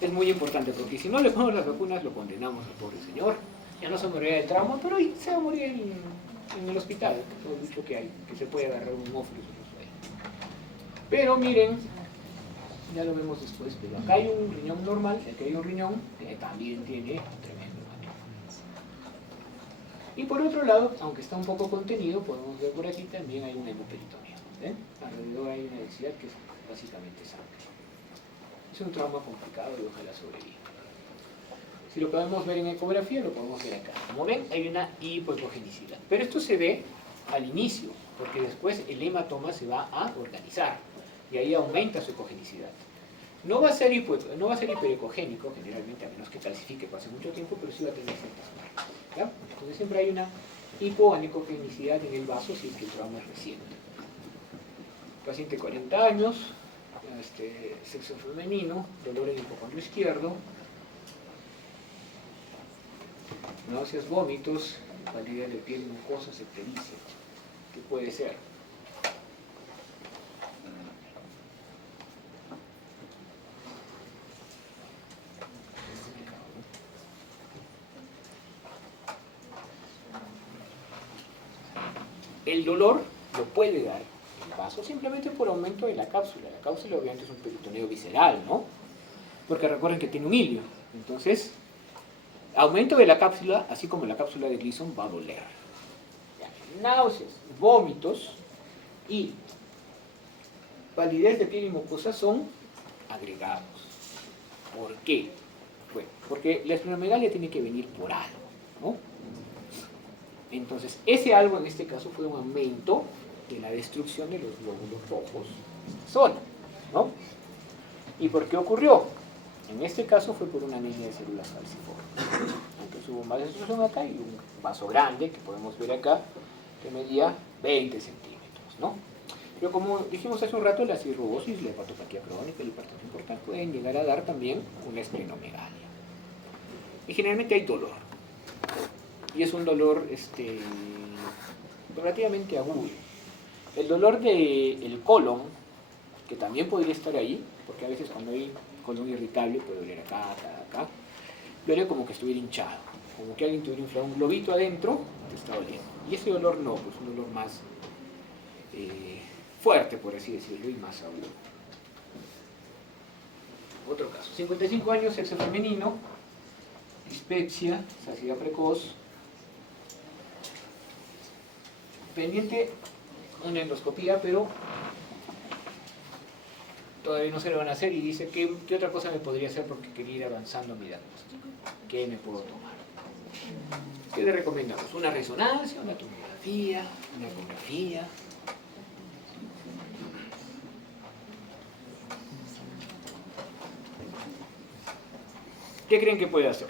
Es muy importante, porque si no le ponemos las vacunas, lo condenamos al pobre señor. Ya no se moriría del trauma, pero se va a morir en el hospital, todo el bicho que hay, que se puede agarrar un ófilo. Pero miren, ya lo vemos después, pero acá hay un riñón normal, aquí hay un riñón que también tiene tremendo daño. Y por otro lado, aunque está un poco contenido, podemos ver por aquí también hay un hemoperitoneo. Alrededor hay una densidad que es básicamente sangre. Es un trauma complicado y ojalá sobreviva. Si lo podemos ver en ecografía, lo podemos ver acá. Como ven, hay una hipoecogenicidad. Pero esto se ve al inicio, porque después el hematoma se va a organizar y ahí aumenta su ecogenicidad. No va a ser hiperecogénico, generalmente, a menos que calcifique pase mucho tiempo, pero sí va a tener ciertas marcas, ¿ya? Entonces siempre hay una hipoanecogenicidad en el vaso si es que el trauma es reciente. Paciente de 40 años, sexo femenino, dolor en el hipocondrio izquierdo, náuseas, vómitos, palidez de piel mucosa, septericia. ¿Qué puede ser? El dolor lo puede dar el vaso simplemente por aumento de la cápsula. La cápsula obviamente es un peritoneo visceral, ¿no? Porque recuerden que tiene un hilio. Entonces, aumento de la cápsula, así como la cápsula de Gleason, va a doler. Náuseas, vómitos y palidez de piel y mucosa son agregados. ¿Por qué? Bueno, porque la esplenomegalia tiene que venir por algo, ¿no? Entonces, ese algo en este caso fue un aumento de la destrucción de los glóbulos rojos en esta zona, ¿no? ¿Y por qué ocurrió? En este caso fue por una anemia de células falciformes. Entonces hubo más destrucción acá y un vaso grande que podemos ver acá que medía 20 centímetros, ¿no? Pero como dijimos hace un rato, la cirrosis, la hepatopatía crónica, la hipertensión portal pueden llegar a dar también una esplenomegalia. Y generalmente hay dolor. Y es un dolor relativamente agudo. El dolor del colon, que también podría estar ahí, porque a veces cuando hay colon irritable puede doler acá, duele como que estuviera hinchado, como que alguien tuviera inflado un globito adentro, te está doliendo. Y ese dolor no, pues un dolor más fuerte, por así decirlo, y más agudo. Otro caso, 55 años, sexo femenino, dispepsia, saciedad precoz, pendiente una endoscopía, pero todavía no se lo van a hacer y dice, ¿qué otra cosa me podría hacer porque quería ir avanzando mi diagnóstico? ¿Qué me puedo tomar? ¿Qué le recomendamos? ¿Una resonancia, una tomografía, una ecografía? ¿Qué creen que puede hacer?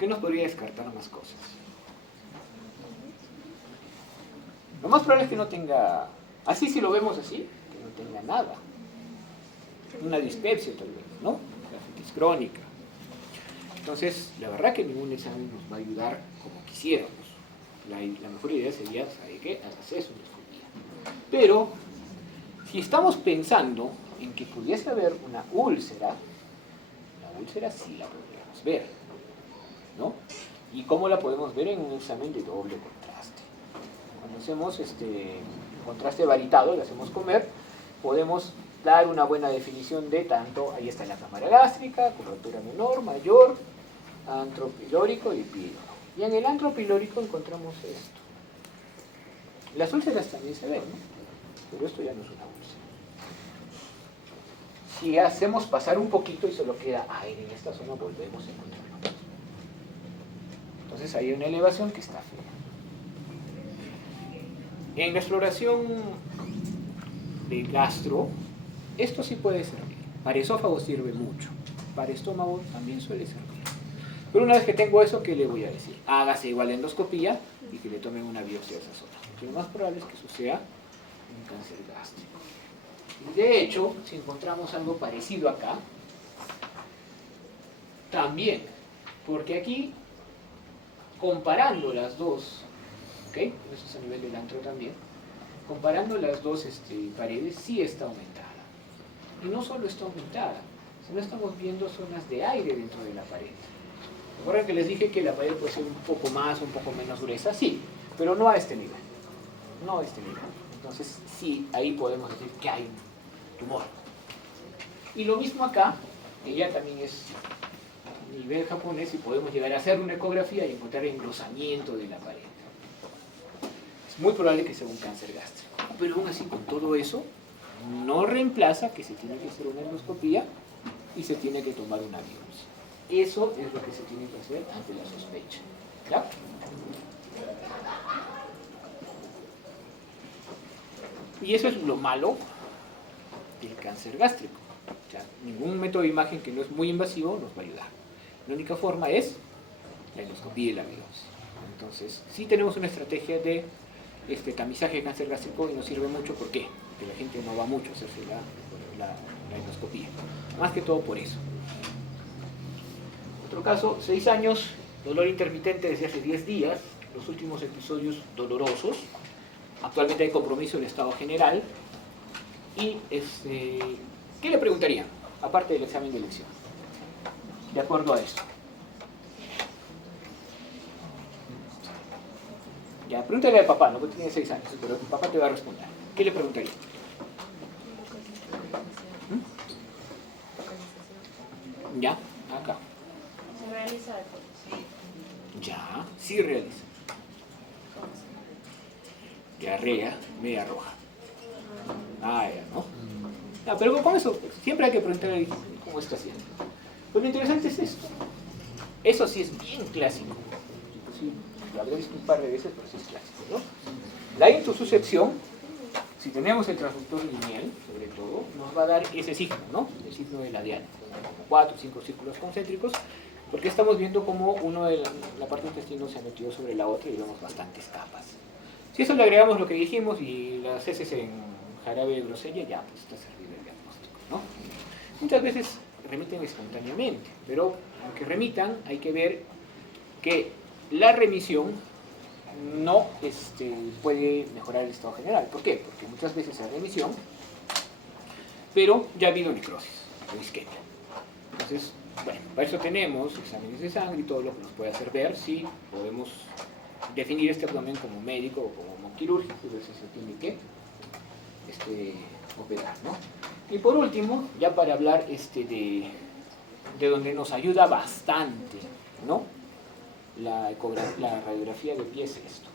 ¿Qué nos podría descartar más cosas? Lo más probable es que no tenga, así si lo vemos así, que no tenga nada. Una dispepsia tal vez, ¿no? Gastritis crónica. Entonces, la verdad que ningún examen nos va a ayudar como quisiéramos. La mejor idea sería, ¿sabe qué? Hacerse una endoscopía. Pero, si estamos pensando en que pudiese haber una úlcera, la úlcera sí la podríamos ver, ¿no? ¿Y cómo la podemos ver? En un examen de doble contraste. Cuando hacemos contraste varitado, le hacemos comer, podemos dar una buena definición de tanto, ahí está la cámara gástrica, curvatura menor, mayor, antro pilórico y píloro. Y en el antro pilórico encontramos esto. Las úlceras también se ven, ¿no? Pero esto ya no es una úlcera. Si hacemos pasar un poquito y solo queda aire en esta zona, volvemos a encontrarlo. Entonces hay una elevación que está fea. En la exploración de gastro, esto sí puede servir. Para esófago sirve mucho. Para estómago también suele servir. Pero una vez que tengo eso, ¿qué le voy a decir? Hágase igual la endoscopía y que le tomen una biopsia de esa zona. Lo más probable es que suceda un cáncer gástrico. Y de hecho, si encontramos algo parecido acá, también, porque aquí, comparando las dos, ¿ok? Eso es a nivel del antro también, comparando las dos paredes, sí está aumentada. Y no solo está aumentada, sino estamos viendo zonas de aire dentro de la pared. ¿Recuerdan que les dije que la pared puede ser un poco más, un poco menos gruesa? Sí, pero no a este nivel. No a este nivel. Entonces, sí, ahí podemos decir que hay un tumor. Y lo mismo acá, que ya también es nivel japonés y podemos llegar a hacer una ecografía y encontrar engrosamiento de la pared. Es muy probable que sea un cáncer gástrico. Pero aún así, con todo eso, no reemplaza que se tiene que hacer una endoscopía y se tiene que tomar una biopsia. Eso es lo que se tiene que hacer ante la sospecha. ¿Ya? Y eso es lo malo del cáncer gástrico. O sea, ningún método de imagen que no es muy invasivo nos va a ayudar. La única forma es la endoscopía y la biopsia. Entonces, sí tenemos una estrategia de tamizaje de cáncer gástrico y nos sirve mucho. ¿Por qué? Porque la gente no va mucho a hacerse la endoscopía. Más que todo por eso. Otro caso, 6 años, dolor intermitente desde hace 10 días, los últimos episodios dolorosos. Actualmente hay compromiso del estado general. Y, ¿qué le preguntaría? Aparte del examen de elección. De acuerdo a esto. Ya, pregúntale al papá, no, porque tiene 6 años, pero tu papá te va a responder. ¿Qué le preguntaría? ¿Ya? Acá. ¿Se realiza el Ya, sí realiza. Diarrea media roja. Ah, ya, ¿no? No, pero con eso, siempre hay que preguntarle cómo está haciendo. Pues lo interesante es esto. Eso sí es bien clásico. Sí, lo habré visto un par de veces, pero sí es clásico, ¿no? La intususcepción, si tenemos el transductor lineal, sobre todo, nos va a dar ese signo, ¿no? El signo de la diana. 4 o 5 círculos concéntricos, porque estamos viendo cómo uno de la parte del intestino se ha metido sobre la otra y vemos bastantes capas. Si eso le agregamos lo que dijimos y las heces en jarabe de grosella, ya pues está servido el diagnóstico, ¿no? Muchas veces remiten espontáneamente, pero aunque remitan, hay que ver que la remisión no puede mejorar el estado general. ¿Por qué? Porque muchas veces hay remisión, pero ya ha habido necrosis o isquemia. Entonces, bueno, para eso tenemos exámenes de sangre y todo lo que nos puede hacer ver si podemos definir este abdomen como médico o como quirúrgico, y ver si se tiene que operar, ¿no? Y por último, ya para hablar de donde nos ayuda bastante, ¿no? La radiografía de pies es esto.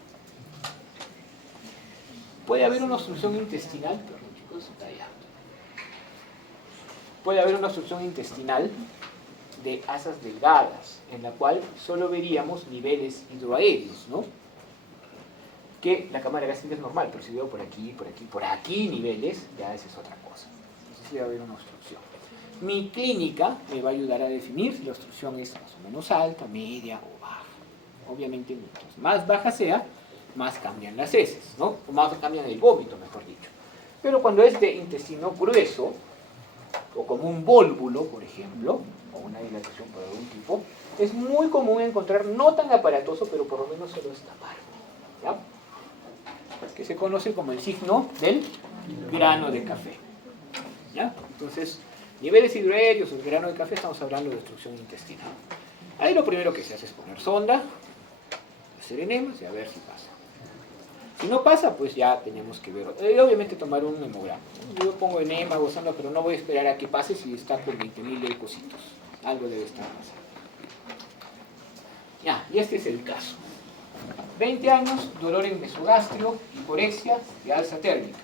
Puede haber una obstrucción intestinal, perdón chicos, allá. Puede haber una obstrucción intestinal de asas delgadas, en la cual solo veríamos niveles hidroaéreos, ¿no? que la cámara gástrica es normal, pero si veo por aquí niveles, ya esa es otra cosa. Entonces sí va a haber una obstrucción. Mi clínica me va a ayudar a definir si la obstrucción es más o menos alta, media o baja. Obviamente, mientras más baja sea, más cambian las heces, ¿no? O más cambian el vómito, mejor dicho. Pero cuando es de intestino grueso, o como un vólvulo, por ejemplo, o una dilatación por algún tipo, es muy común encontrar, no tan aparatoso, pero por lo menos solo destapar, ¿ya? Que se conoce como el signo del grano de café, ¿ya? Entonces, niveles hidroaéreos o el grano de café, estamos hablando de obstrucción intestinal. Ahí lo primero que se hace es poner sonda, hacer enemas y a ver si pasa. Si no pasa, pues ya tenemos que ver. Obviamente tomar un hemograma. Yo pongo enema, sonda, pero no voy a esperar a que pase si está con 20.000 leucocitos. Algo debe estar pasando. Ya, y este es el caso. 20 años, dolor en mesogastrio, hiporexia y alza térmica.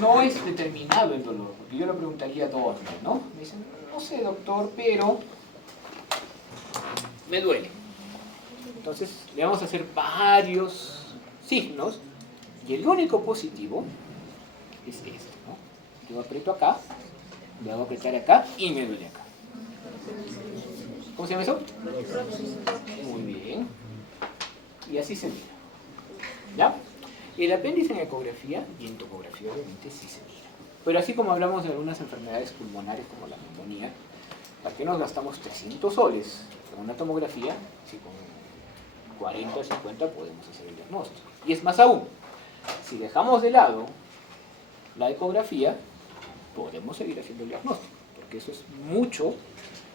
No es determinado el dolor, porque yo le preguntaría dónde, ¿no? Me dicen, no sé, doctor, pero me duele. Entonces le vamos a hacer varios signos y el único positivo es este, ¿no? Yo aprieto acá, le hago apretar acá y me duele acá. ¿Cómo se llama eso? Muy bien. Y así se mira. ¿Ya? El apéndice en ecografía y en tomografía obviamente sí se mira. Pero así como hablamos de algunas enfermedades pulmonares como la neumonía, ¿para qué nos gastamos 300 soles en una tomografía si con 40 o 50 podemos hacer el diagnóstico? Y es más aún, si dejamos de lado la ecografía, podemos seguir haciendo el diagnóstico, porque eso es mucho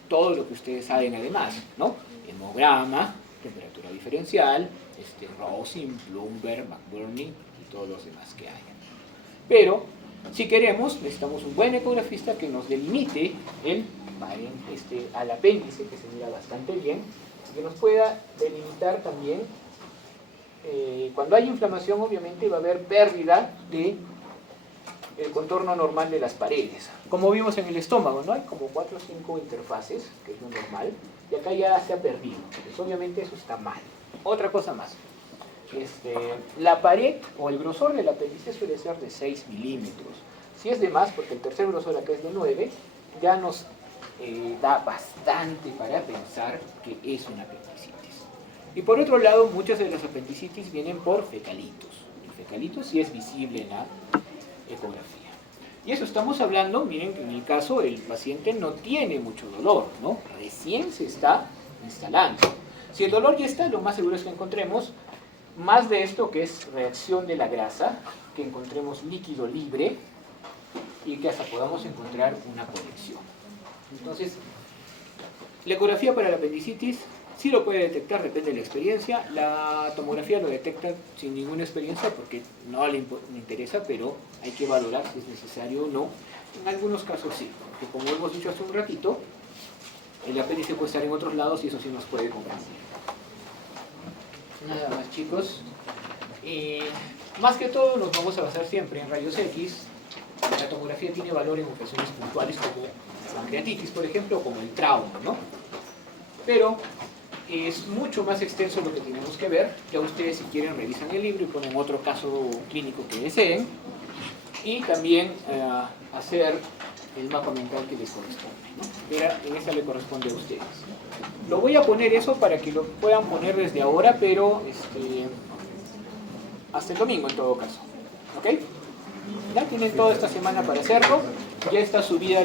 todo lo que ustedes saben además, ¿no? Hemograma, temperatura diferencial, Rosin, Bloomberg, McBurney y todos los demás que hay. Pero, si queremos, necesitamos un buen ecografista que nos delimite al apéndice, que se mira bastante bien, y que nos pueda delimitar también. Cuando hay inflamación, obviamente va a haber pérdida de el contorno normal de las paredes. Como vimos en el estómago, ¿no? Hay como 4 o 5 interfaces, que es lo normal, y acá ya se ha perdido. Entonces, obviamente eso está mal. Otra cosa más. La pared o el grosor del apéndice suele ser de 6 milímetros. Si es de más, porque el tercer grosor acá es de 9, ya nos da bastante para pensar que es una apendicitis. Y por otro lado, muchas de las apendicitis vienen por fecalitos. El fecalito sí es visible en la ecografía. Y eso estamos hablando, miren que en el caso el paciente no tiene mucho dolor, ¿no? Recién se está instalando. Si el dolor ya está, lo más seguro es que encontremos más de esto que es reacción de la grasa, que encontremos líquido libre y que hasta podamos encontrar una conexión. Entonces, la ecografía para la apendicitis sí lo puede detectar, depende de la experiencia. La tomografía lo detecta sin ninguna experiencia porque no le interesa, pero hay que valorar si es necesario o no. En algunos casos sí, porque como hemos dicho hace un ratito, el apéndice puede estar en otros lados y eso sí nos puede confundir. Nada más, chicos. Más que todo nos vamos a basar siempre en rayos X. La tomografía tiene valor en ocasiones puntuales como la pancreatitis, por ejemplo, o como el trauma, ¿no? Pero es mucho más extenso lo que tenemos que ver. Ya ustedes, si quieren, revisan el libro y ponen otro caso clínico que deseen. Y también hacer el mapa mental que les corresponde, ¿no? Pero en esta le corresponde a ustedes. Lo voy a poner eso para que lo puedan poner desde ahora, pero hasta el domingo en todo caso. ¿Ok? Ya tienen toda esta semana para hacerlo. Ya está subida